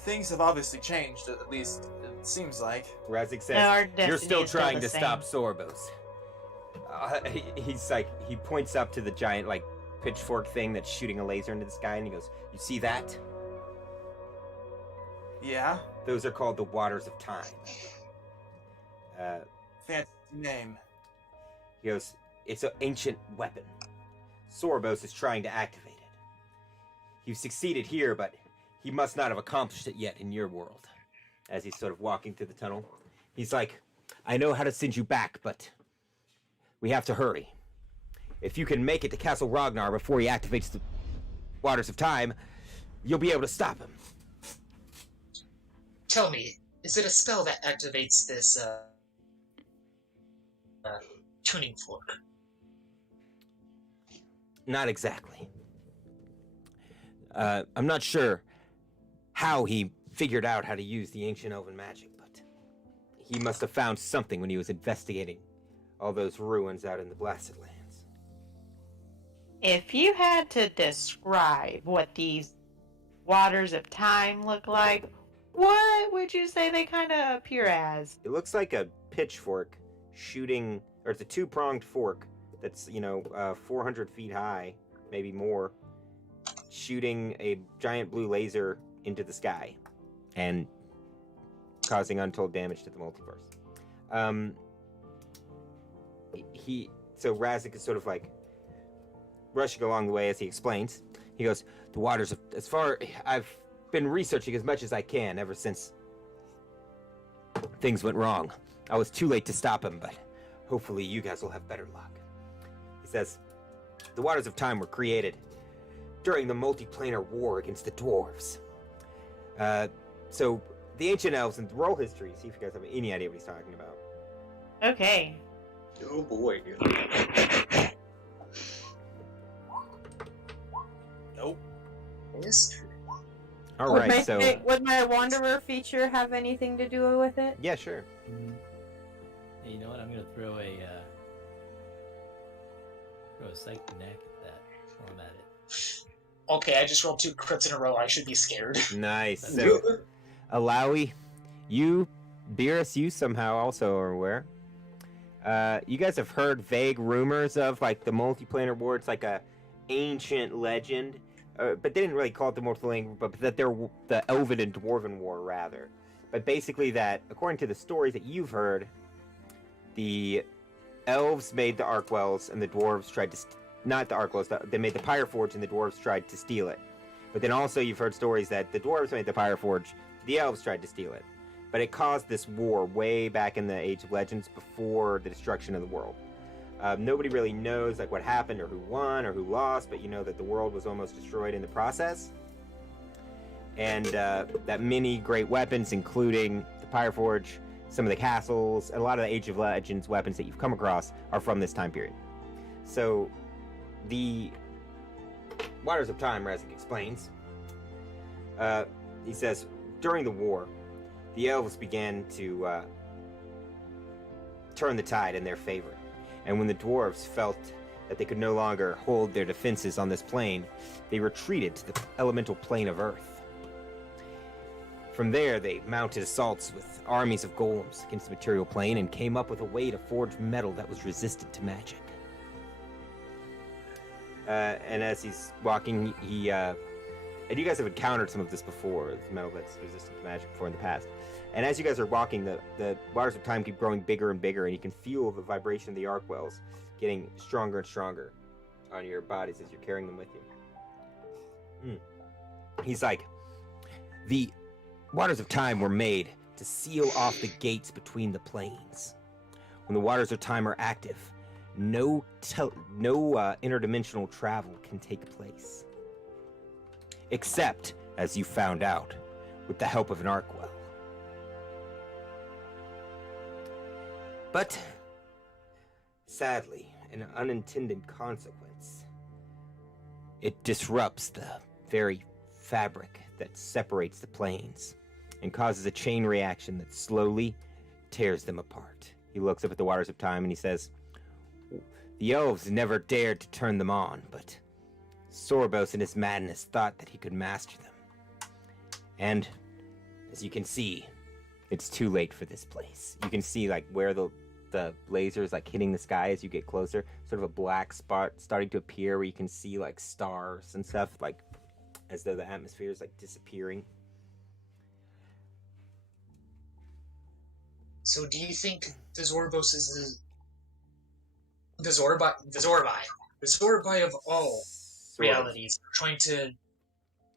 Things have obviously changed. At least it seems like. Razik says, No, our "You're destiny still is still trying the to same." stop Sorobos." He's like, he points up to the giant like pitchfork thing that's shooting a laser into the sky, and he goes, "You see that? Yeah, Those are called the Waters of Time." fancy name. He goes, "It's an ancient weapon. Sorobos is trying to activate it. You've succeeded here, but he must not have accomplished it yet in your world." As he's sort of walking through the tunnel, he's like, "I know how to send you back, but we have to hurry. If you can make it to Castle Rognar before he activates the Waters of Time, you'll be able to stop him." Tell me, is it a spell that activates this tuning fork? Not exactly. I'm not sure how he figured out how to use the ancient elven magic, but he must have found something when he was investigating all those ruins out in the Blasted Lands. If you had to describe what these waters of time look like, what would you say they kind of appear as? It looks like a pitchfork shooting, or it's a two-pronged fork that's, 400 feet high, maybe more, shooting a giant blue laser into the sky and causing untold damage to the multiverse. So Razik is sort of like rushing along the way as he explains. He goes, the waters of, I've been researching as much as I can ever since things went wrong. I was too late to stop him, but hopefully you guys will have better luck. He says, the waters of time were created during the multiplanar war against the dwarves. So the ancient elves and the roll history, see if you guys have any idea what he's talking about. Okay. Oh boy. Nope. Yes. All right, so Would my Wanderer feature have anything to do with it? yeah, sure. Hey, you know what? I'm gonna throw a psych neck at that while I'm at it. Okay, I just rolled 2 crits in a row. I should be scared. Nice. So, Alawi, you, Beerus, you somehow also are aware. You guys have heard vague rumors of like the multiplanar war. It's like a ancient legend, but they didn't really call it the multiplanar war, but that they're the Elven and Dwarven War rather. But basically, that according to the stories that you've heard, the elves made the Arkwells and the dwarves tried to. Not the Arkwells, they made the Pyre Forge and the dwarves tried to steal it. But then also you've heard stories that the dwarves made the Pyre Forge, the elves tried to steal it. But it caused this war way back in the Age of Legends before the destruction of the world. Nobody really knows like what happened or who won or who lost, but you know that the world was almost destroyed in the process. And that many great weapons, including the Pyre Forge, some of the castles, and a lot of the Age of Legends weapons that you've come across are from this time period. So the Waters of Time, Razik explains, he says, during the war, the elves began to turn the tide in their favor. And when the dwarves felt that they could no longer hold their defenses on this plane, they retreated to the elemental plane of Earth. From there, they mounted assaults with armies of golems against the material plane and came up with a way to forge metal that was resistant to magic. And as he's walking, he and you guys have encountered some of this before, the metal that's resistant to magic before in the past. And as you guys are walking, the waters of time keep growing bigger and bigger, and you can feel the vibration of the Arkwells getting stronger and stronger on your bodies as you're carrying them with you. He's like, the waters of time were made to seal off the gates between the planes. When the waters of time are active, no interdimensional travel can take place. Except, as you found out, with the help of an Arkwell. But, sadly, an unintended consequence, it disrupts the very fabric that separates the planes and causes a chain reaction that slowly tears them apart. He looks up at the waters of time and he says, the elves never dared to turn them on, but Sorobos in his madness thought that he could master them. And, as you can see, it's too late for this place. You can see like where the lasers like hitting the sky as you get closer, sort of a black spot starting to appear where you can see like stars and stuff, like as though the atmosphere is like disappearing. So do you think the Sorobos is the Zorbai of all realities are trying to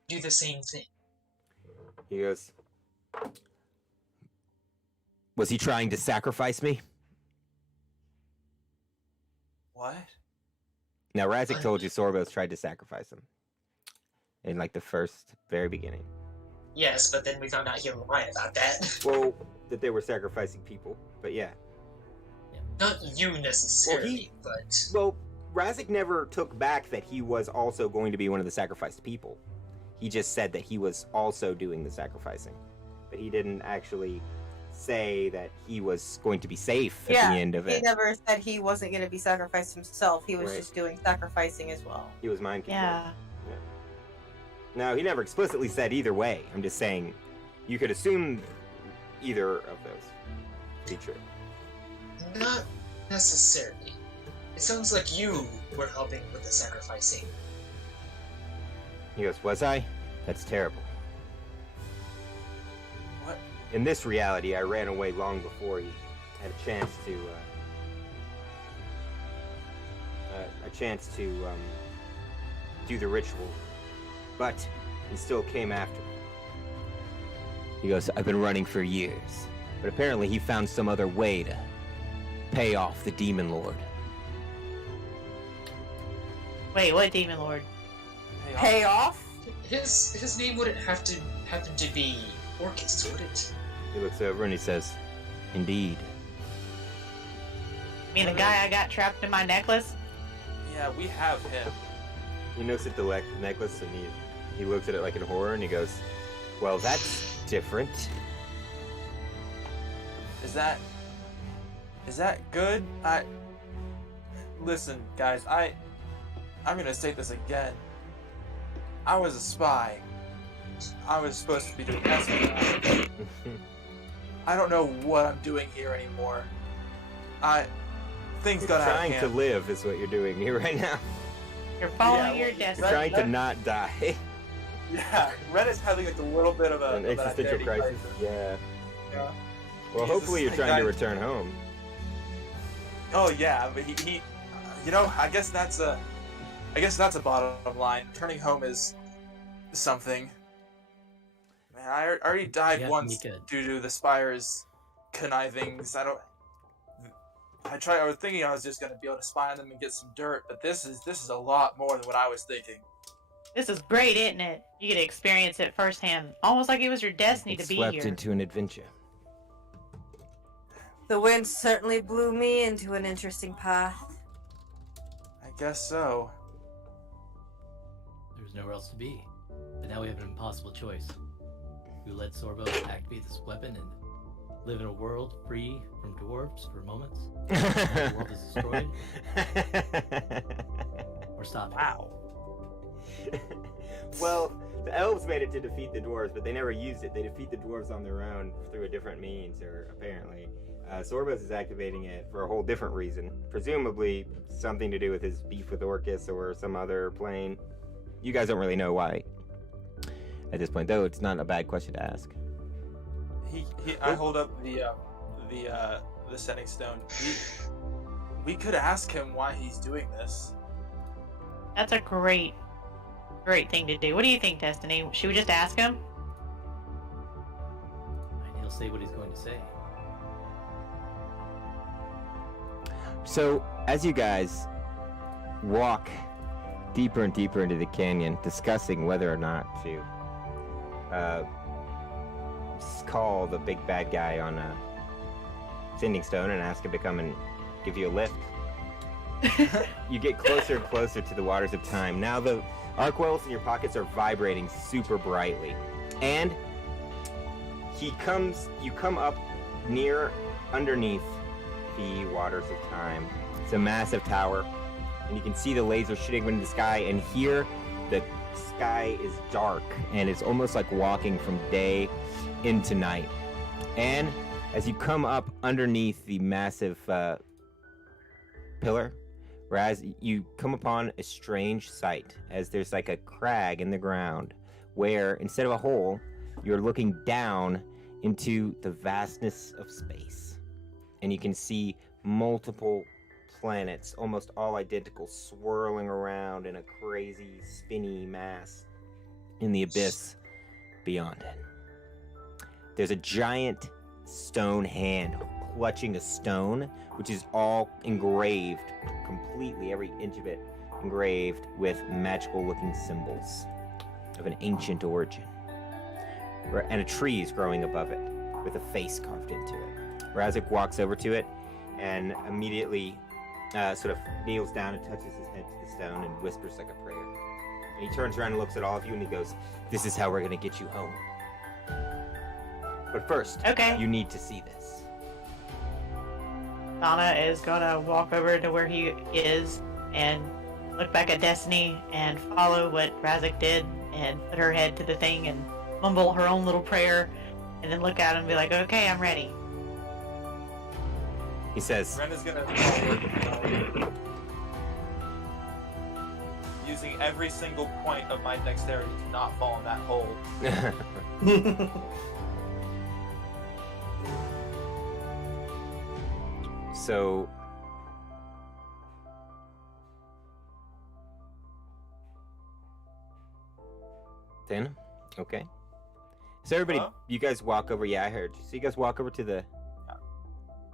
do the same thing? He goes, was he trying to sacrifice me? What? Now, Razik told you Sorobos tried to sacrifice him. In, like, the very beginning. Yes, but then we found out he was lying about that. Well, that they were sacrificing people, but yeah. Not you necessarily, but... Well, Razik never took back that he was also going to be one of the sacrificed people. He just said that he was also doing the sacrificing. But he didn't actually say that he was going to be safe at the end of he it. never said he wasn't going to be sacrificed himself. He was Right. just doing sacrificing as well. He was mind controlled. Yeah. No, he never explicitly said either way. I'm just saying you could assume either of those to be true. Not necessarily. It sounds like you were helping with the sacrificing. He goes, was I? That's terrible. What? In this reality, I ran away long before he had a chance to do the ritual, but he still came after me. He goes, I've been running for years, but apparently he found some other way to pay off the Demon Lord. Wait, what demon lord? Pay off? His name wouldn't have to happen to be Orcus, would it? He looks over and he says, indeed. I mean, the guy I got trapped in my necklace? Yeah, we have him. He looks at the necklace and he looks at it like in horror and he goes, well, that's different. Is that good? Listen, guys, I'm gonna state this again. I was a spy. I was supposed to be doing espionage. I don't know what I'm doing here anymore. Things You're got out of trying to hand. live is what you're doing here right now. You're following Yeah, your well, destiny. You're trying to Ren- not die. Yeah, Ren is having like a little bit of An existential identity crisis. Yeah. Yeah. Well, Jesus, hopefully you're that trying to guy- return home. Oh yeah, but he you know, I guess that's a bottom line. Turning home is something. Man, I already died Yeah, once Mika. due to the Spire's connivings. I was thinking I was just gonna be able to spy on them and get some dirt, but this is a lot more than what I was thinking. This is great, isn't it? You get to experience it firsthand. Almost like it was your destiny to be Swept here. into an adventure. The wind certainly blew me into an interesting path. I guess so. There's nowhere else to be. But now we have an impossible choice. We let Sorobos activate this weapon and live in a world free from dwarves for moments. The world is destroyed. Or stop it. Wow. Well, the elves made it to defeat the dwarves, but they never used it. They defeat the dwarves on their own through a different means, or apparently. Sorobos is activating it for a whole different reason. Presumably something to do with his beef with Orcus or some other plane. You guys don't really know why. At this point, though, it's not a bad question to ask. I hold up the setting stone. We could ask him why he's doing this. That's a great thing to do. What do you think, Destiny? Should we just ask him? And he'll say what he's going to say. So, as you guys walk deeper and deeper into the canyon, discussing whether or not to call the big bad guy on a sending stone and ask him to come and give you a lift, you get closer and closer to the waters of time. Now the arc wells in your pockets are vibrating super brightly, and you come up near underneath the waters of time. It's a massive tower, and you can see the laser shooting into the sky, and here the sky is dark, and it's almost like walking from day into night. And as you come up underneath the massive pillar, whereas you come upon a strange sight, as there's like a crag in the ground, where instead of a hole, you're looking down into the vastness of space. And you can see multiple planets, almost all identical, swirling around in a crazy, spinny mass in the abyss beyond it. There's a giant stone hand clutching a stone, which is all engraved, completely, every inch of it engraved with magical-looking symbols of an ancient origin. And a tree is growing above it, with a face carved into it. Razik walks over to it and immediately sort of kneels down and touches his head to the stone and whispers like a prayer. And he turns around and looks at all of you and he goes, "This is how we're gonna get you home. But first, Okay. you need to see this." Donna is gonna walk over to where he is and look back at Destiny and follow what Razik did and put her head to the thing and mumble her own little prayer and then look at him and be like, okay, I'm ready. He says, Ren is gonna using every single point of my dexterity to not fall in that hole. So then, okay. So everybody, Hello? you guys walk over. Yeah, I heard. So you guys walk over to the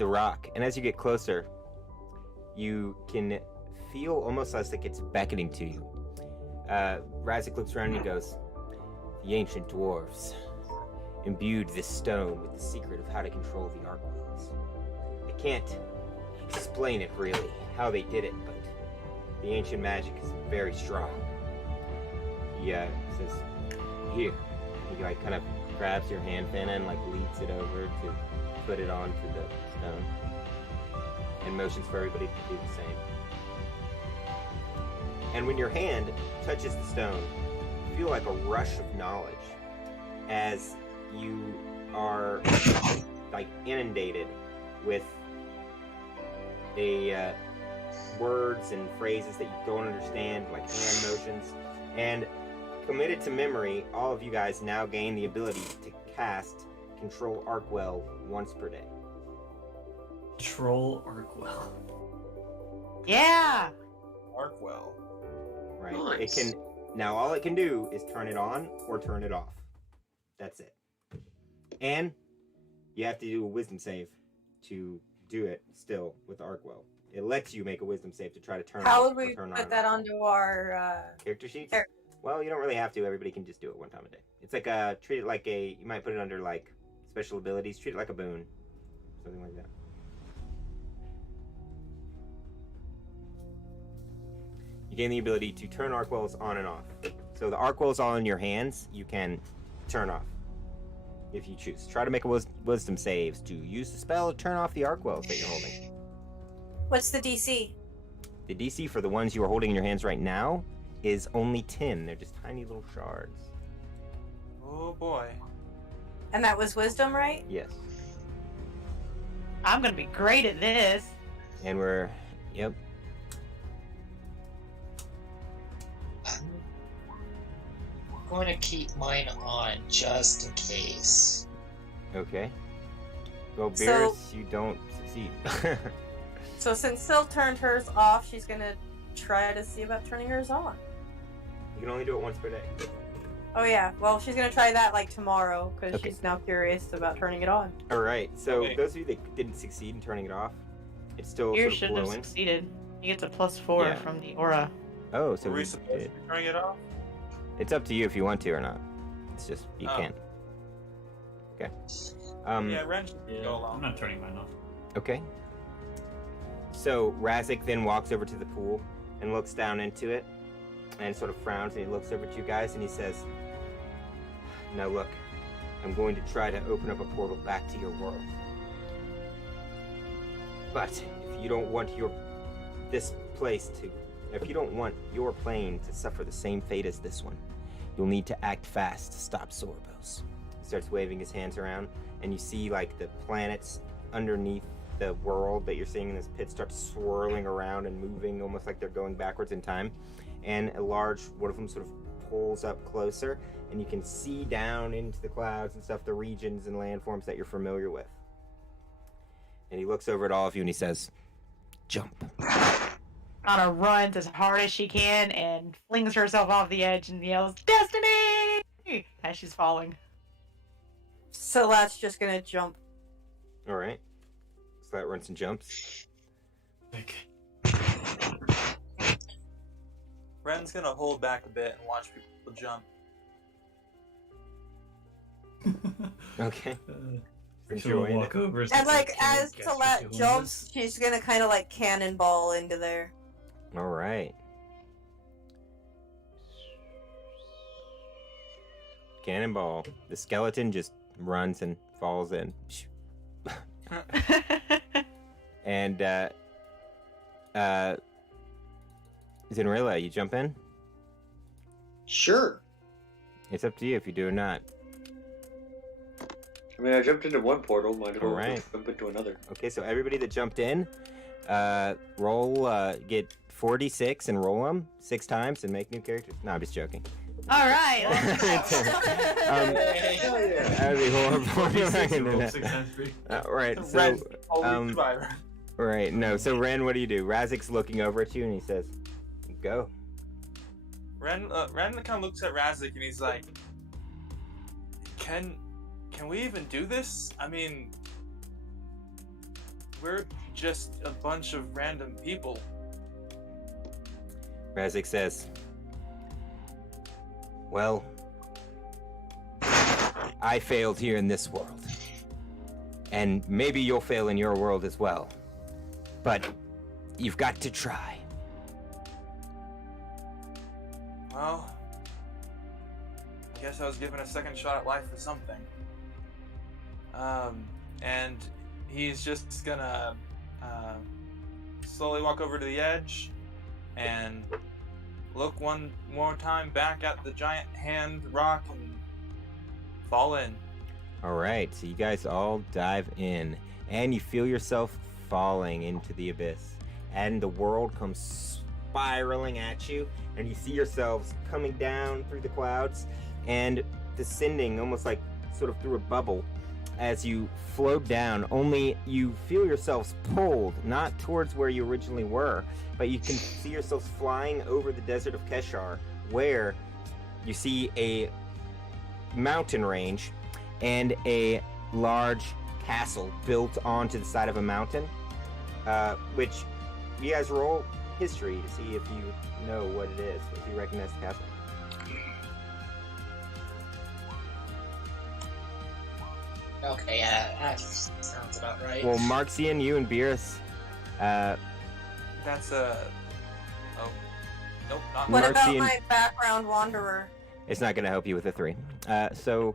rock, and as you get closer, you can feel almost as like it's beckoning to you. Razik looks around and he goes, "The ancient dwarves imbued this stone with the secret of how to control the arc wells. I can't explain it really, how they did it, but the ancient magic is very strong." He says, "Here." He like kind of grabs your hand, Fana, and like leads it over to put it onto the stone, and motions for everybody to do the same. And when your hand touches the stone, you feel like a rush of knowledge as you are like inundated with words and phrases that you don't understand, like hand motions. And committed to memory, all of you guys now gain the ability to cast Control Arcwell once per day. Troll Arkwell. Yeah! Arkwell. Right? Nice. It can now all it can do is turn it on or turn it off. That's it. And you have to do a wisdom save to do it still with Arcwell. It lets you make a wisdom save to try to turn How off would or we turn put on that Arcwell. onto our Character sheets? Char- Well, you don't really have to. Everybody can just do it one time a day. It's like treat it like a. You might put it under like special abilities. Treat it like a boon, something like that. You gain the ability to turn Arcwells on and off. So the Arcwells all in your hands, you can turn off if you choose. Try to make a wisdom saves to use the spell to turn off the Arcwells that you're holding. what's the DC? The DC for the ones you are holding in your hands right now is only 10. They're just tiny little shards. Oh boy. And that was wisdom, right? Yes. I'm gonna be great at this. And we're, yep. I'm going to keep mine on just in case. Okay. Well, So- Beerus, you don't succeed. So since Syl turned hers off, she's gonna try to see about turning hers on. You can only do it once per day. Oh yeah, well she's gonna try that like tomorrow because Okay. she's now curious about turning it on. All right. So Okay. those of you that didn't succeed in turning it off, it's still Yours sort shouldn't of have glowing. succeeded. He gets a +4 Yeah. from the aura. Oh, so Are we we supposed to did. be turning it off? It's up to you if you want to or not. It's just you Oh. can't. Okay. Yeah, Ren should Yeah, go I'm along. not turning mine off. Okay. So Razik then walks over to the pool and looks down into it and sort of frowns and he looks over at you guys and he says, "Now look, I'm going to try to open up a portal back to your world. But if you don't want your plane to suffer the same fate as this one, you'll need to act fast to stop Sorobos." He starts waving his hands around and you see like the planets underneath the world that you're seeing in this pit start swirling around and moving almost like they're going backwards in time, and a large one of them sort of pulls up closer and you can see down into the clouds and stuff the regions and landforms that you're familiar with. And he looks over at all of you and he says, "Jump." Anna runs as hard as she can and flings herself off the edge and yells, "Destiny!" as she's falling. So that's just gonna jump. All right, so that runs and jumps. Okay. Ren's gonna hold back a bit and watch people jump. Okay. She'll Enjoying walk it. over And like "Can you as guess Salat what you jumps, want?" she's gonna kind of like cannonball into there. All right. Cannonball. The skeleton just runs and falls in. And Zinrilla, you jump in? Sure. It's up to you if you do or not. I mean, I jumped into one portal. Might as well Alright. jump into another. Okay, so everybody that jumped in, get 4d6 and roll them 6 times and make new characters. No, I'm just joking. All right. That'd be horrible. I'm not gonna do that. 6 times 3. Right, so, Ren, only survivor. right, no, so Ren, what do? Razik's looking over at you and he says, go. Ren kind of looks at Razik and he's like, Can we even do this? I mean, we're just a bunch of random people. Razik says, well, I failed here in this world. And maybe you'll fail in your world as well. But you've got to try. Well, I guess I was given a second shot at life for something. And he's just gonna slowly walk over to the edge and look one more time back at the giant hand rock and fall in. Alright, so you guys all dive in, and you feel yourself falling into the abyss, and the world comes spiraling at you, and you see yourselves coming down through the clouds and descending almost like sort of through a bubble as you float down, only you feel yourselves pulled not towards where you originally were, but you can see yourselves flying over the desert of Keshar, where you see a mountain range and a large castle built onto the side of a mountain, which you guys roll history to see if you know what it is, if you recognize the castle. Okay, yeah, that sounds about right. Well, Marxian, you and Beerus, That's a... Oh. Nope, not What about Marxian- my background wanderer? it's not going to help you with a 3. So,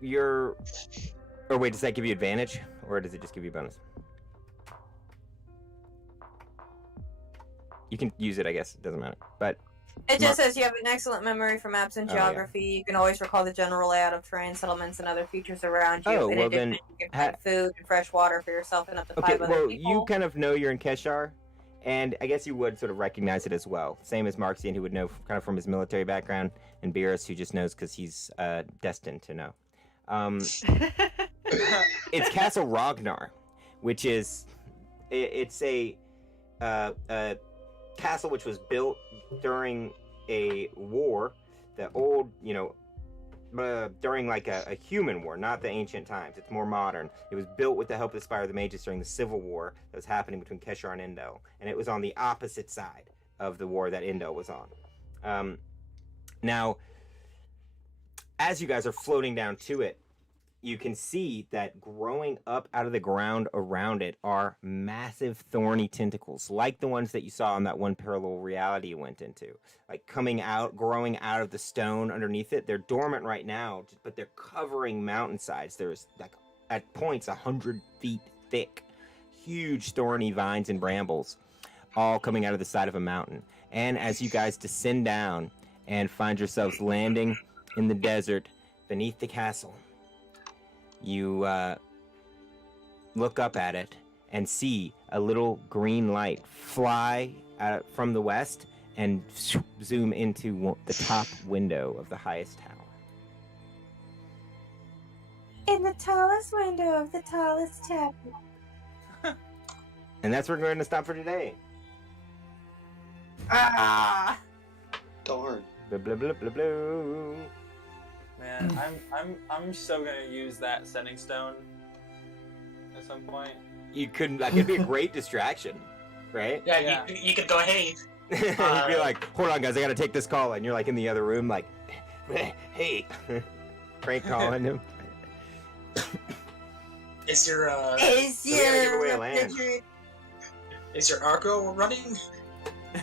you're... Or wait, does that give you advantage? Or does it just give you bonus? You can use it, I guess. It doesn't matter. But It just says you have an excellent memory for maps and Oh, yeah. geography. You can always recall the general layout of terrain, settlements, and other features around you. Oh, In well addition, then, you can find food and fresh water for yourself and up to okay, 5 other well, people. you kind of know you're in Keshar, and I guess you would sort of recognize it as well. Same as Marxian, who would know kind of from his military background, and Beerus, who just knows because he's destined to know. It's Castle Rognar, which is it's a castle which was built during a war, the old, during like a human war, not the ancient times. It's more modern. It was built with the help of the Spire of the Mages during the civil war that was happening between Keshar and Indel, and it was on the opposite side of the war that Indel was on. Now, as you guys are floating down to it, you can see that growing up out of the ground around it are massive thorny tentacles, like the ones that you saw in that one parallel reality you went into. Like coming out, growing out of the stone underneath it. They're dormant right now, but they're covering mountainsides. There's like at points 100 feet thick, huge thorny vines and brambles, all coming out of the side of a mountain. And as you guys descend down and find yourselves landing in the desert beneath the castle, you look up at it and see a little green light fly from the west and zoom into the top window of the highest tower. In the tallest window of the tallest tower. And that's where we're going to stop for today. Ah! Darn. Blah, blah, blah, blah, blah. Man, I'm so gonna use that sending stone at some point. That could be a great distraction, right? Yeah, Yeah. You could go, hey, You'd be like, hold on guys, I gotta take this call, and you're like in the other room like, hey, prank calling him. is your Is we gotta give away a land. refrigerator- arco running?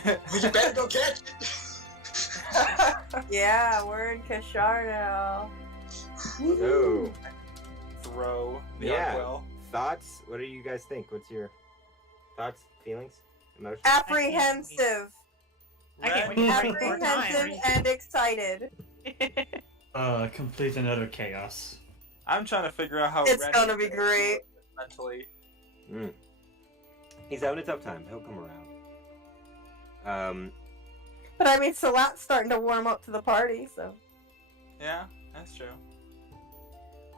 You better go catch it. Yeah, we're in Kashar now. So, Throw the yeah. Arkwell. Thoughts? What do you guys think? What's your thoughts, feelings, emotions? Apprehensive. I can't wait Ren, to break more time. Apprehensive and excited. Complete and utter chaos. I'm trying to figure out how It's Ren gonna is be great. mentally. He's having a tough time. He'll come around. But I mean, Salat's starting to warm up to the party, so. Yeah, that's true.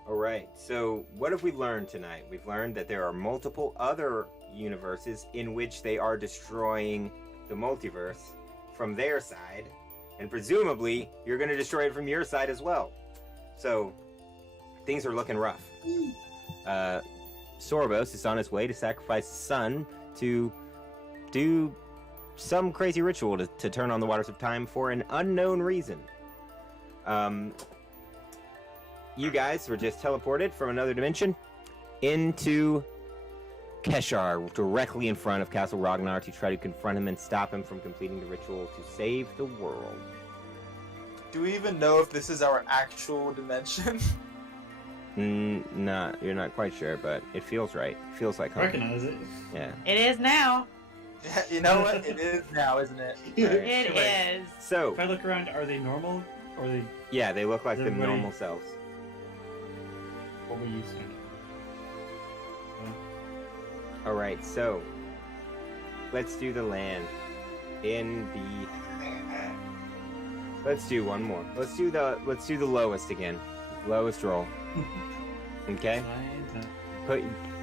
All right. So, what have we learned tonight? We've learned that there are multiple other universes in which they are destroying the multiverse from their side, and presumably you're going to destroy it from your side as well. So, things are looking rough. Sorobos is on his way to sacrifice his son to do some crazy ritual to turn on the waters of time for an unknown reason. You guys were just teleported from another dimension into Keshar, directly in front of Castle Rognar, to try to confront him and stop him from completing the ritual to save the world. Do we even know if this is our actual dimension? Nah, you're not quite sure, but it feels right. It feels like home. Recognize it. Yeah. It is now. Yeah, you know what? It is now, isn't it? It is. So, If I look around, are they normal? Or are they yeah, they look like Is the everybody- normal selves. what we used to? All right, so let's do the land in the. Let's do one more. Let's do the lowest again. Lowest roll. Okay.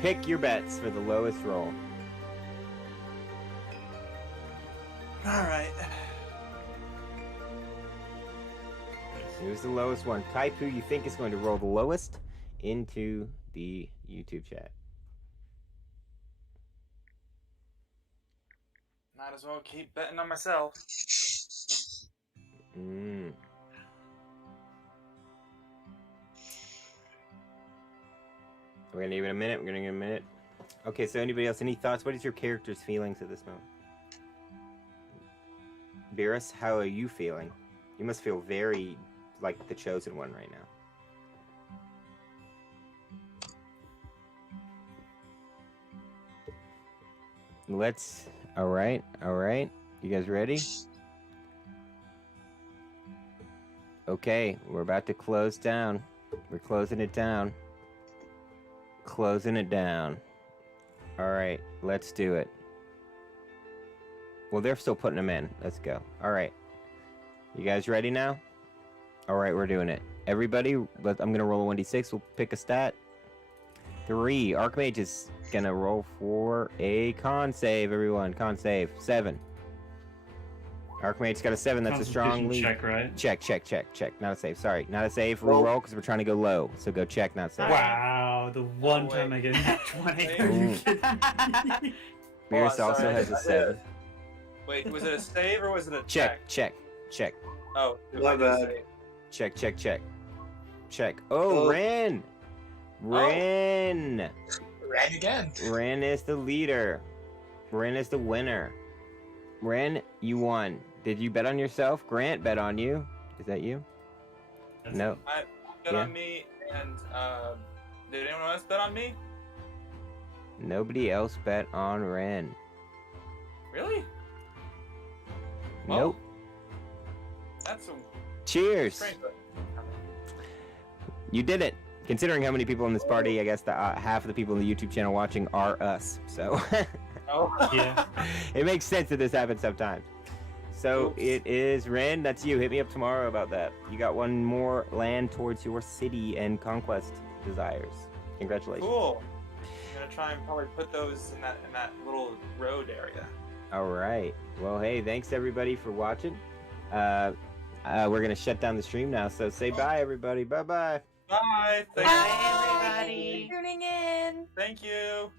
Pick your bets for the lowest roll. Alright. Here's the lowest one. Type who you think is going to roll the lowest into the YouTube chat. Might as well keep betting on myself. We're gonna give it a minute. Okay, so anybody else, any thoughts? What is your character's feelings at this moment? Beerus, how are you feeling? You must feel very like the chosen one right now. Alright. You guys ready? Okay, we're about to close down. We're closing it down. Alright, let's do it. Well, they're still putting them in. Let's go. Alright. You guys ready now? Alright, we're doing it. Everybody, I'm going to roll a 1d6. We'll pick a stat. 3. Archmage is going to roll for a con save, everyone. Con save. 7. Archmage's got a 7. That's a strong lead. Check, right? Check. Not a save. Sorry. Not a save. Reroll because we're trying to go low. So go check, not save. Wow, the one time I get a nat 20. Are you kidding me? Beerus also sorry, has a 7. Wait, was it a save or was it a Check. Oh, My bad. Check. Oh, Ren! Ran again. Ren is the leader. Ren is the winner. Ren, you won. Did you bet on yourself? Grant bet on you. Is that you? No. I bet on me, and did anyone else bet on me? Nobody else bet on Ren. Really? Nope. That's a Cheers. strange. You did it. Considering how many people in this party, I guess the half of the people in the YouTube channel watching are us. So Oh. Yeah. it makes sense that this happens sometimes. So Oops. it is Ren. That's you. Hit me up tomorrow about that. You got one more land towards your city and conquest desires. Congratulations. Cool. I'm gonna try and probably put those in that little road area. All right. Well, hey, thanks everybody for watching. We're gonna shut down the stream now. So say bye, everybody. Bye bye. Bye. Bye, Thank everybody. Tuning in. Thank you.